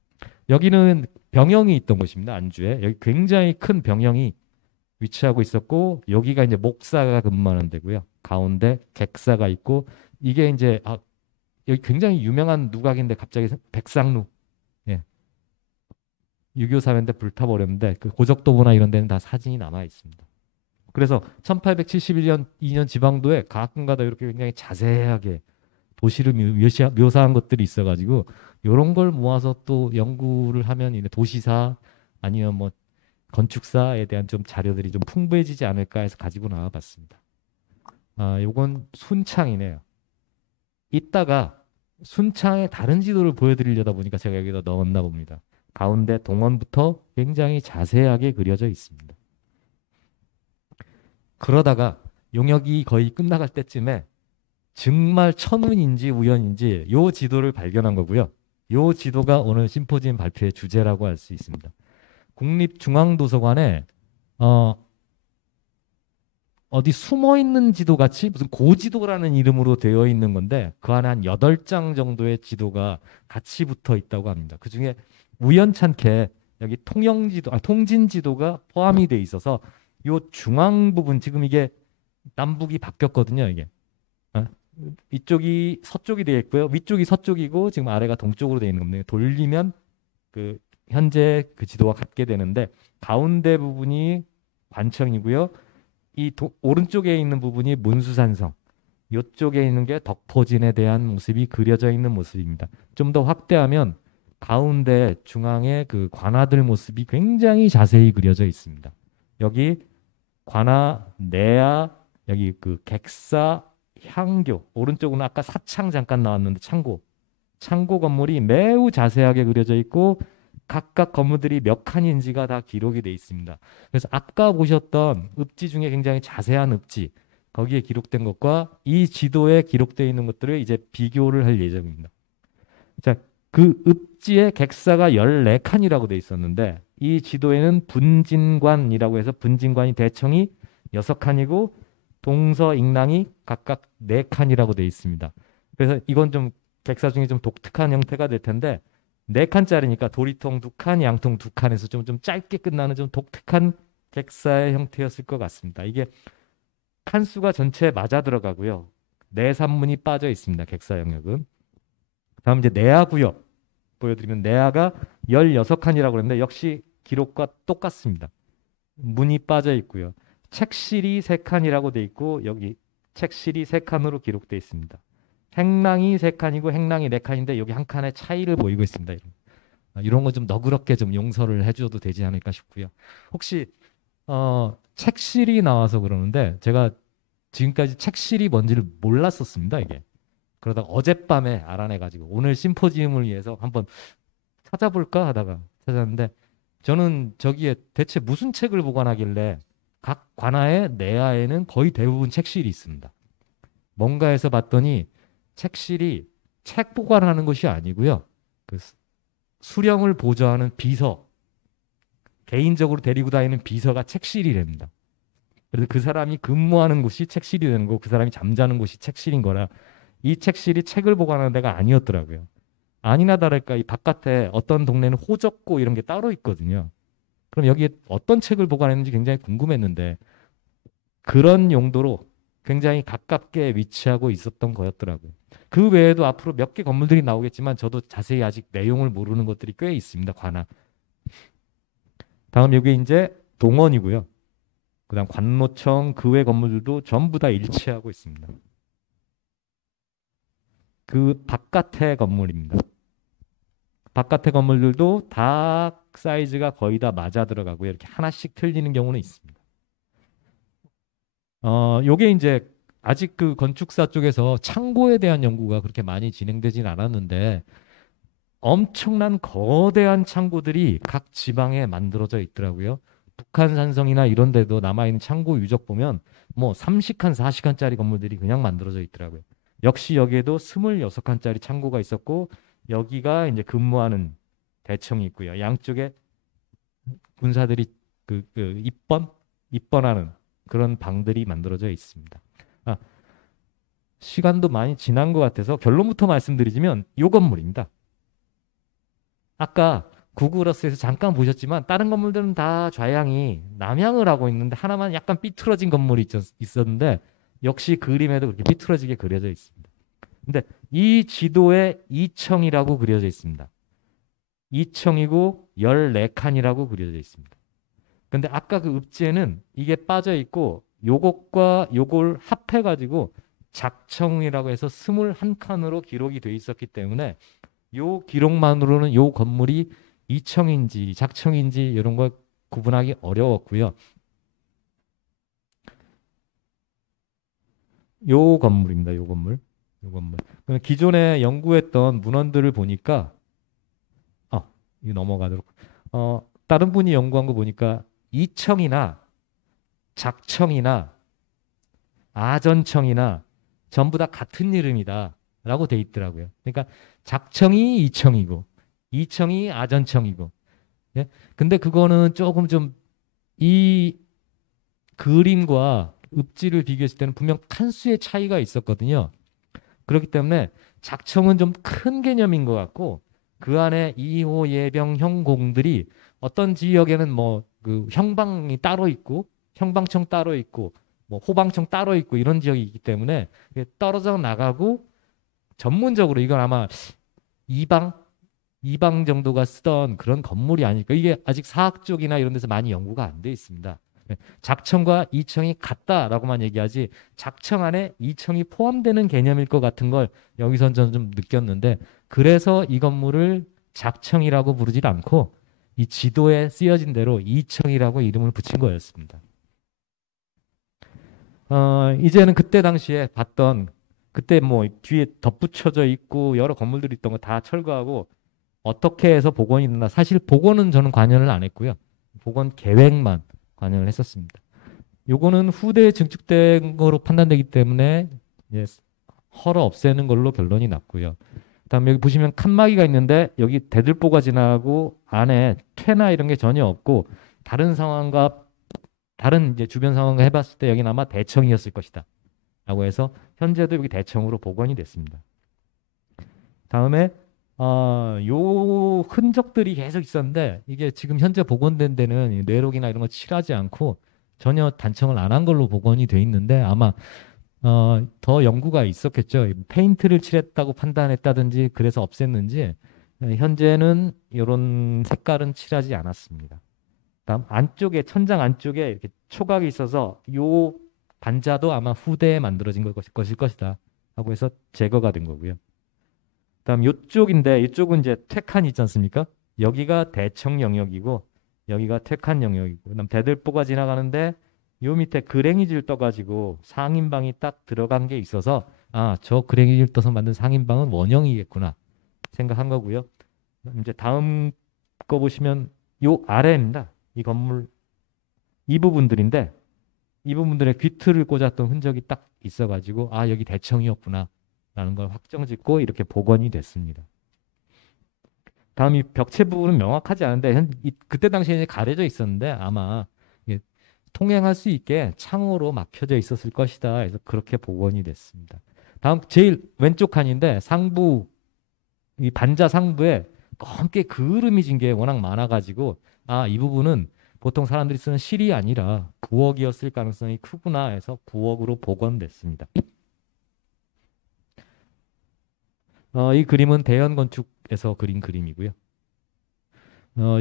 여기는 병영이 있던 곳입니다. 안주에. 여기 굉장히 큰 병영이 위치하고 있었고 여기가 이제 목사가 근무하는 데고요. 가운데 객사가 있고 이게 이제 여기 굉장히 유명한 누각인데 갑자기 백상루. 예. 6.25 사변 때 불타버렸는데 그 고적도보나 이런 데는 다 사진이 남아 있습니다. 그래서 1871년 2년 지방도에 가끔가다 이렇게 굉장히 자세하게 도시를 묘사한 것들이 있어가지고 이런 걸 모아서 또 연구를 하면 이제 도시사 아니면 뭐 건축사에 대한 좀 자료들이 좀 풍부해지지 않을까 해서 가지고 나와봤습니다. 요건 순창이네요. 이따가 순창의 다른 지도를 보여드리려다 보니까 제가 여기다 넣었나 봅니다. 가운데 동원부터 굉장히 자세하게 그려져 있습니다. 그러다가 용역이 거의 끝나갈 때쯤에 정말 천운인지 우연인지 요 지도를 발견한 거고요. 요 지도가 오늘 심포지엄 발표의 주제라고 할 수 있습니다. 국립중앙도서관에 어디 숨어 있는 지도 같이 무슨 고지도라는 이름으로 되어 있는 건데 그 안에 한 8장 정도의 지도가 같이 붙어 있다고 합니다. 그중에 우연찮게 여기 통진지도가 포함이 돼 있어서 요 중앙 부분 지금 이게 남북이 바뀌었거든요, 이게. 이쪽이 서쪽이 되어 있고요. 위쪽이 서쪽이고 지금 아래가 동쪽으로 되어 있는 겁니다. 돌리면 그 현재 그 지도와 같게 되는데 가운데 부분이 관청이고요. 오른쪽에 있는 부분이 문수산성, 이쪽에 있는 게 덕포진에 대한 모습이 그려져 있는 모습입니다. 좀 더 확대하면 가운데 중앙에 그 관아들 모습이 굉장히 자세히 그려져 있습니다. 여기 관아, 내야, 여기 그 객사, 향교, 오른쪽은 아까 사창 잠깐 나왔는데 창고 건물이 매우 자세하게 그려져 있고 각각 건물들이 몇 칸인지가 다 기록이 돼 있습니다. 그래서 아까 보셨던 읍지 중에 굉장히 자세한 읍지, 거기에 기록된 것과 이 지도에 기록되어 있는 것들을 이제 비교를 할 예정입니다. 자, 그 읍지의 객사가 14칸이라고 돼 있었는데 이 지도에는 분진관이라고 해서 분진관이 대청이 6칸이고 동서 익랑이 각각 4칸이라고 돼 있습니다. 그래서 이건 좀 객사 중에 좀 독특한 형태가 될 텐데 4칸짜리니까 도리통 2칸, 양통 2칸에서 좀 짧게 끝나는 좀 독특한 객사의 형태였을 것 같습니다. 이게 칸수가 전체에 맞아 들어가고요. 내산문이 빠져 있습니다. 객사 영역은. 다음 이제 내야 구역 보여드리면 내야가 16칸이라고 그랬는데 역시 기록과 똑같습니다. 문이 빠져 있고요. 책실이 3칸이라고 돼 있고 여기 책실이 3칸으로 기록되어 있습니다. 행랑이 3칸이고 행랑이 4칸인데 여기 한 칸의 차이를 보이고 있습니다. 이런 거 좀 너그럽게 좀 용서를 해줘도 되지 않을까 싶고요. 혹시 책실이 나와서 그러는데 제가 지금까지 책실이 뭔지를 몰랐었습니다. 이게. 그러다가 어젯밤에 알아내가지고 오늘 심포지움을 위해서 한번 찾아볼까 하다가 찾았는데 저는 저기에 대체 무슨 책을 보관하길래 각 관아의 내야에는 거의 대부분 책실이 있습니다. 뭔가 해서 봤더니 책실이 책 보관하는 것이 아니고요. 그 수령을 보좌하는 비서, 개인적으로 데리고 다니는 비서가 책실이랍니다. 그래서 그 사람이 근무하는 곳이 책실이 되는 거고 그 사람이 잠자는 곳이 책실인 거라 이 책실이 책을 보관하는 데가 아니었더라고요. 아니나 다를까 이 바깥에 어떤 동네는 호적고 이런 게 따로 있거든요. 그럼 여기에 어떤 책을 보관했는지 굉장히 궁금했는데 그런 용도로 굉장히 가깝게 위치하고 있었던 거였더라고요. 그 외에도 앞으로 몇 개 건물들이 나오겠지만 저도 자세히 아직 내용을 모르는 것들이 꽤 있습니다. 관아. 다음 여기 이제 동원이고요. 그다음 관노청 그 외 건물들도 전부 다 일치하고 있습니다. 그 바깥의 건물입니다. 바깥의 건물들도 다 사이즈가 거의 다 맞아 들어가고요. 이렇게 하나씩 틀리는 경우는 있습니다. 요게 이제 아직 그 건축사 쪽에서 창고에 대한 연구가 그렇게 많이 진행되진 않았는데 엄청난 거대한 창고들이 각 지방에 만들어져 있더라고요. 북한 산성이나 이런 데도 남아있는 창고 유적 보면 뭐 30칸, 40칸짜리 건물들이 그냥 만들어져 있더라고요. 역시 여기에도 26칸짜리 창고가 있었고 여기가 이제 근무하는 대청이 있고요. 양쪽에 군사들이 입번하는 그런 방들이 만들어져 있습니다. 시간도 많이 지난 것 같아서 결론부터 말씀드리자면 이 건물입니다. 아까 구글어스에서 잠깐 보셨지만 다른 건물들은 다 좌향이 남향을 하고 있는데 하나만 약간 삐뚤어진 건물이 있었는데 역시 그림에도 그렇게 삐뚤어지게 그려져 있습니다. 근데 이 지도에 이청이라고 그려져 있습니다. 이청이고 14칸이라고 그려져 있습니다. 근데 아까 그 읍지에는 이게 빠져 있고 요것과 요걸 합해 가지고 작청이라고 해서 21칸으로 기록이 돼 있었기 때문에 요 기록만으로는 요 건물이 이청인지 작청인지 이런 걸 구분하기 어려웠고요. 요 건물입니다. 요 건물. 요 건물. 기존에 연구했던 문헌들을 보니까 이거 넘어가도록. 다른 분이 연구한 거 보니까 이청이나 작청이나 아전청이나 전부 다 같은 이름이다라고 돼 있더라고요. 그러니까 작청이 이청이고 이청이 아전청이고. 예? 근데 그거는 조금 좀 이 그림과 읍지를 비교했을 때는 분명 칸수의 차이가 있었거든요. 그렇기 때문에 작청은 좀 큰 개념인 것 같고 그 안에 2호 예병형 공들이 어떤 지역에는 뭐 그 형방이 따로 있고 형방청 따로 있고 뭐 호방청 따로 있고 이런 지역이 있기 때문에 떨어져 나가고 전문적으로 이건 아마 이방 정도가 쓰던 그런 건물이 아닐까. 이게 아직 사학 쪽이나 이런 데서 많이 연구가 안 돼 있습니다. 작청과 이청이 같다라고만 얘기하지 작청 안에 이청이 포함되는 개념일 것 같은 걸 여기서 저는 좀 느꼈는데 그래서 이 건물을 작청이라고 부르지 않고 이 지도에 쓰여진 대로 이청이라고 이름을 붙인 거였습니다. 이제는 그때 당시에 봤던 그때 뭐 뒤에 덧붙여져 있고 여러 건물들이 있던 거 다 철거하고 어떻게 해서 복원이 됐나. 사실 복원은 저는 관여를 안 했고요. 복원 계획만 관여를 했었습니다. 요거는 후대에 증축된 거로 판단되기 때문에 헐어 없애는 걸로 결론이 났고요. 그다음 여기 보시면 칸막이가 있는데 여기 대들보가 지나고 안에 퇴나 이런 게 전혀 없고 다른 상황과 다른 이제 주변 상황과 해봤을 때 여기는 아마 대청이었을 것이다 라고 해서 현재도 여기 대청으로 복원이 됐습니다. 다음에 요 흔적들이 계속 있었는데 이게 지금 현재 복원된 데는 뇌록이나 이런 거 칠하지 않고 전혀 단청을 안 한 걸로 복원이 돼 있는데 아마 더 연구가 있었겠죠. 페인트를 칠했다고 판단했다든지 그래서 없앴는지 현재는 이런 색깔은 칠하지 않았습니다. 다음 안쪽에 천장 안쪽에 이렇게 초각이 있어서 요 반자도 아마 후대에 만들어진 것일 것이다 하고 해서 제거가 된 거고요. 다음 이쪽인데 이쪽은 이제 퇴칸이 있지 않습니까? 여기가 대청 영역이고 여기가 퇴칸 영역이고 그다음 대들보가 지나가는데 요 밑에 그랭이질 떠가지고 상인방이 딱 들어간 게 있어서 저 그랭이질 떠서 만든 상인방은 원형이겠구나 생각한 거고요. 이제 다음 거 보시면 요 아래입니다. 이 건물 이 부분들인데 이 부분들에 귀틀을 꽂았던 흔적이 딱 있어가지고 여기 대청이었구나 라는 걸 확정짓고 이렇게 복원이 됐습니다. 다음 이 벽체 부분은 명확하지 않은데 그때 당시에 가려져 있었는데 아마 통행할 수 있게 창호로 막혀져 있었을 것이다 해서 그렇게 복원이 됐습니다. 다음 제일 왼쪽 칸인데 상부 이 반자 상부에 검게 그을음이 진 게 워낙 많아가지고 이 부분은 보통 사람들이 쓰는 실이 아니라 부엌이었을 가능성이 크구나 해서 부엌으로 복원됐습니다. 이 그림은 대현 건축에서 그린 그림이고요.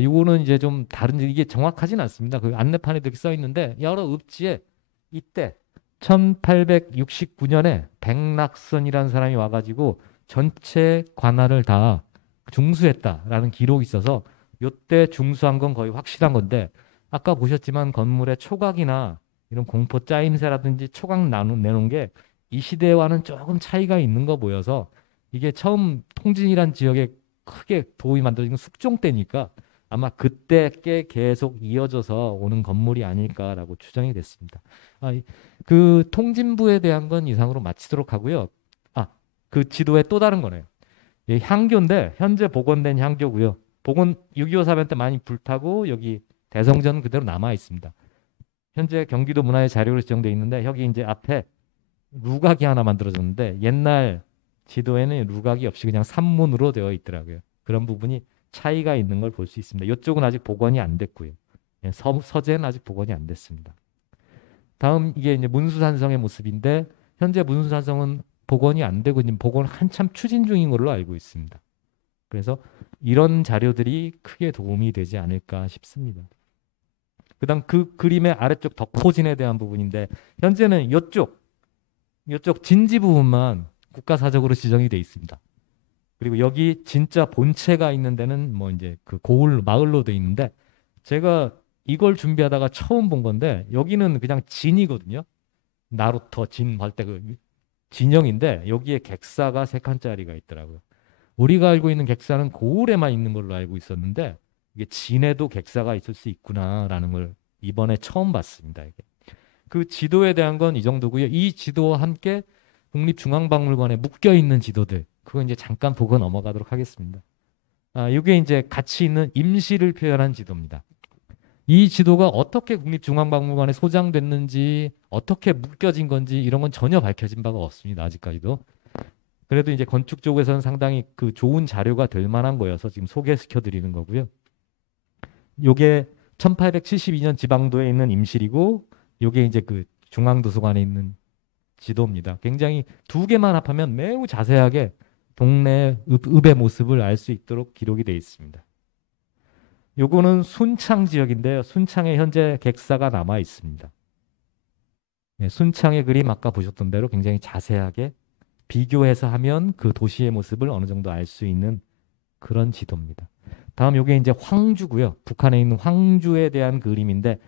이거는 이제 좀 다른 이게 정확하진 않습니다. 그 안내판에 이렇게 써 있는데 여러 읍지에 이때 1869년에 백낙선이라는 사람이 와가지고 전체 관할을 다 중수했다라는 기록이 있어서 이때 중수한 건 거의 확실한 건데 아까 보셨지만 건물의 초각이나 이런 공포 짜임새라든지 초각 내놓은 게 이 시대와는 조금 차이가 있는 거 보여서 이게 처음 통진이란 지역에 크게 도움이 만들어진 건 숙종 때니까 아마 그때 꽤 계속 이어져서 오는 건물이 아닐까라고 추정이 됐습니다. 그 통진부에 대한 건 이상으로 마치도록 하고요. 그 지도에 또 다른 거네요. 향교인데 현재 복원된 향교고요. 복원 6.25 사변 때 많이 불타고 여기 대성전은 그대로 남아 있습니다. 현재 경기도 문화의 자료로 지정되어 있는데 여기 이제 앞에 루각이 하나 만들어졌는데 옛날 지도에는 루각이 없이 그냥 산문으로 되어 있더라고요. 그런 부분이 차이가 있는 걸 볼 수 있습니다. 이쪽은 아직 복원이 안 됐고요. 서재는 아직 복원이 안 됐습니다. 다음 이게 이제 문수산성의 모습인데 현재 문수산성은 복원이 안 되고 지금 복원 한참 추진 중인 걸로 알고 있습니다. 그래서 이런 자료들이 크게 도움이 되지 않을까 싶습니다. 그다음 그 그림의 아래쪽 덕포진에 대한 부분인데 현재는 이쪽 진지 부분만 국가사적으로 지정이 돼 있습니다. 그리고 여기 진짜 본체가 있는 데는 뭐 이제 그 고을 마을로 돼 있는데 제가 이걸 준비하다가 처음 본 건데 여기는 그냥 진이거든요. 나루토 진 할 때 그 진영인데 여기에 객사가 3칸짜리가 있더라고요. 우리가 알고 있는 객사는 고을에만 있는 걸로 알고 있었는데 이게 진에도 객사가 있을 수 있구나라는 걸 이번에 처음 봤습니다. 이게. 그 지도에 대한 건 이 정도고요. 이 지도와 함께 국립중앙박물관에 묶여 있는 지도들 그거 이제 잠깐 보고 넘어가도록 하겠습니다. 이게 이제 같이 있는 임시를 표현한 지도입니다. 이 지도가 어떻게 국립중앙박물관에 소장됐는지 어떻게 묶여진 건지 이런 건 전혀 밝혀진 바가 없습니다. 아직까지도. 그래도 이제 건축 쪽에서는 상당히 그 좋은 자료가 될 만한 거여서 지금 소개시켜 드리는 거고요. 요게 1872년 지방도에 있는 임실이고 요게 이제 그 중앙도서관에 있는 지도입니다. 굉장히 2개만 합하면 매우 자세하게 동네 읍의 모습을 알 수 있도록 기록이 되어 있습니다. 요거는 순창 지역인데요. 순창에 현재 객사가 남아 있습니다. 네, 순창의 그림 아까 보셨던 대로 굉장히 자세하게 비교해서 하면 그 도시의 모습을 어느 정도 알 수 있는 그런 지도입니다. 다음 요게 이제 황주고요. 북한에 있는 황주에 대한 그림인데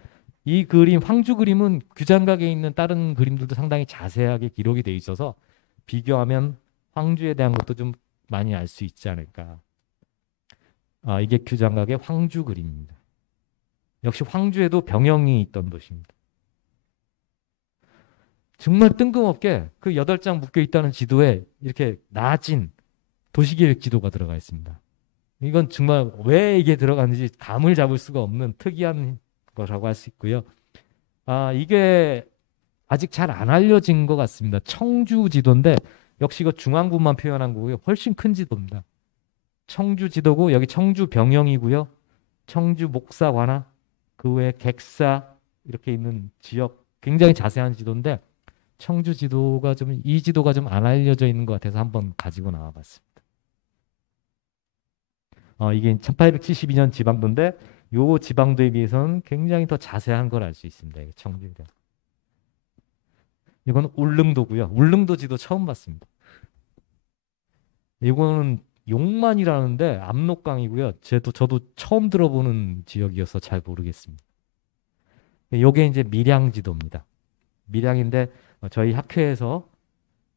이 그림 황주 그림은 규장각에 있는 다른 그림들도 상당히 자세하게 기록이 돼 있어서 비교하면 황주에 대한 것도 좀 많이 알 수 있지 않을까. 이게 규장각의 황주 그림입니다. 역시 황주에도 병영이 있던 도시입니다. 정말 뜬금없게 그 8장 묶여 있다는 지도에 이렇게 낮은 도시계획 지도가 들어가 있습니다. 이건 정말 왜 이게 들어갔는지 감을 잡을 수가 없는 특이한 거라고 할 수 있고요. 이게 아직 잘 안 알려진 것 같습니다. 청주 지도인데 역시 이거 중앙부만 표현한 거고요. 훨씬 큰 지도입니다. 청주 지도고 여기 청주 병영이고요. 청주 목사 관하 그 외에 객사 이렇게 있는 지역 굉장히 자세한 지도인데 청주 지도가 좀 이 지도가 좀 안 알려져 있는 것 같아서 한번 가지고 나와봤습니다. 이게 1872년 지방도인데 요 지방도에 비해서는 굉장히 더 자세한 걸 알 수 있습니다. 청주에 대한. 이건 울릉도고요. 울릉도 지도 처음 봤습니다. 이거는 용만이라는데 압록강이고요. 저도 처음 들어보는 지역이어서 잘 모르겠습니다. 이게 이제 밀양 지도입니다. 밀양인데 저희 학회에서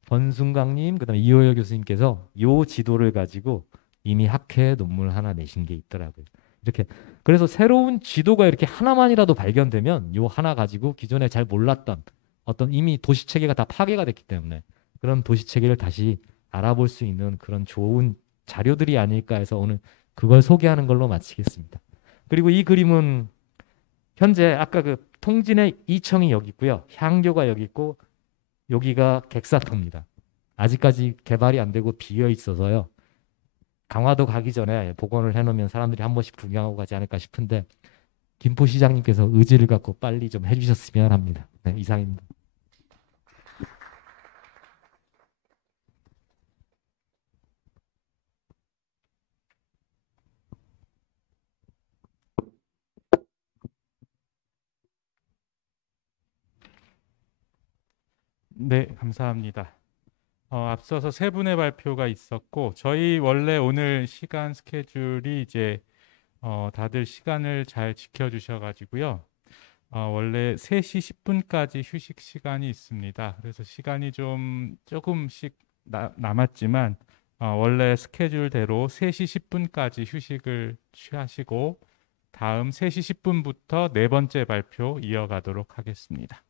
권순강님 그다음에 이호열 교수님께서 요 지도를 가지고 이미 학회 논문 하나 내신 게 있더라고요. 이렇게 그래서 새로운 지도가 이렇게 하나만이라도 발견되면 요 하나 가지고 기존에 잘 몰랐던 어떤 이미 도시 체계가 다 파괴가 됐기 때문에 그런 도시 체계를 다시 알아볼 수 있는 그런 좋은 자료들이 아닐까 해서 오늘 그걸 소개하는 걸로 마치겠습니다. 그리고 이 그림은 현재 아까 그 통진의 이청이 여기 있고요. 향교가 여기 있고 여기가 객사터입니다. 아직까지 개발이 안 되고 비어 있어서요. 강화도 가기 전에 복원을 해놓으면 사람들이 한 번씩 구경하고 가지 않을까 싶은데 김포시장님께서 의지를 갖고 빨리 좀 해주셨으면 합니다. 네, 이상입니다. 네, 감사합니다. 앞서서 3분의 발표가 있었고 저희 원래 오늘 시간 스케줄이 이제 다들 시간을 잘 지켜주셔가지고요. 원래 3시 10분까지 휴식 시간이 있습니다. 그래서 시간이 조금씩 남았지만 원래 스케줄대로 3시 10분까지 휴식을 취하시고 다음 3시 10분부터 4번째 발표 이어가도록 하겠습니다.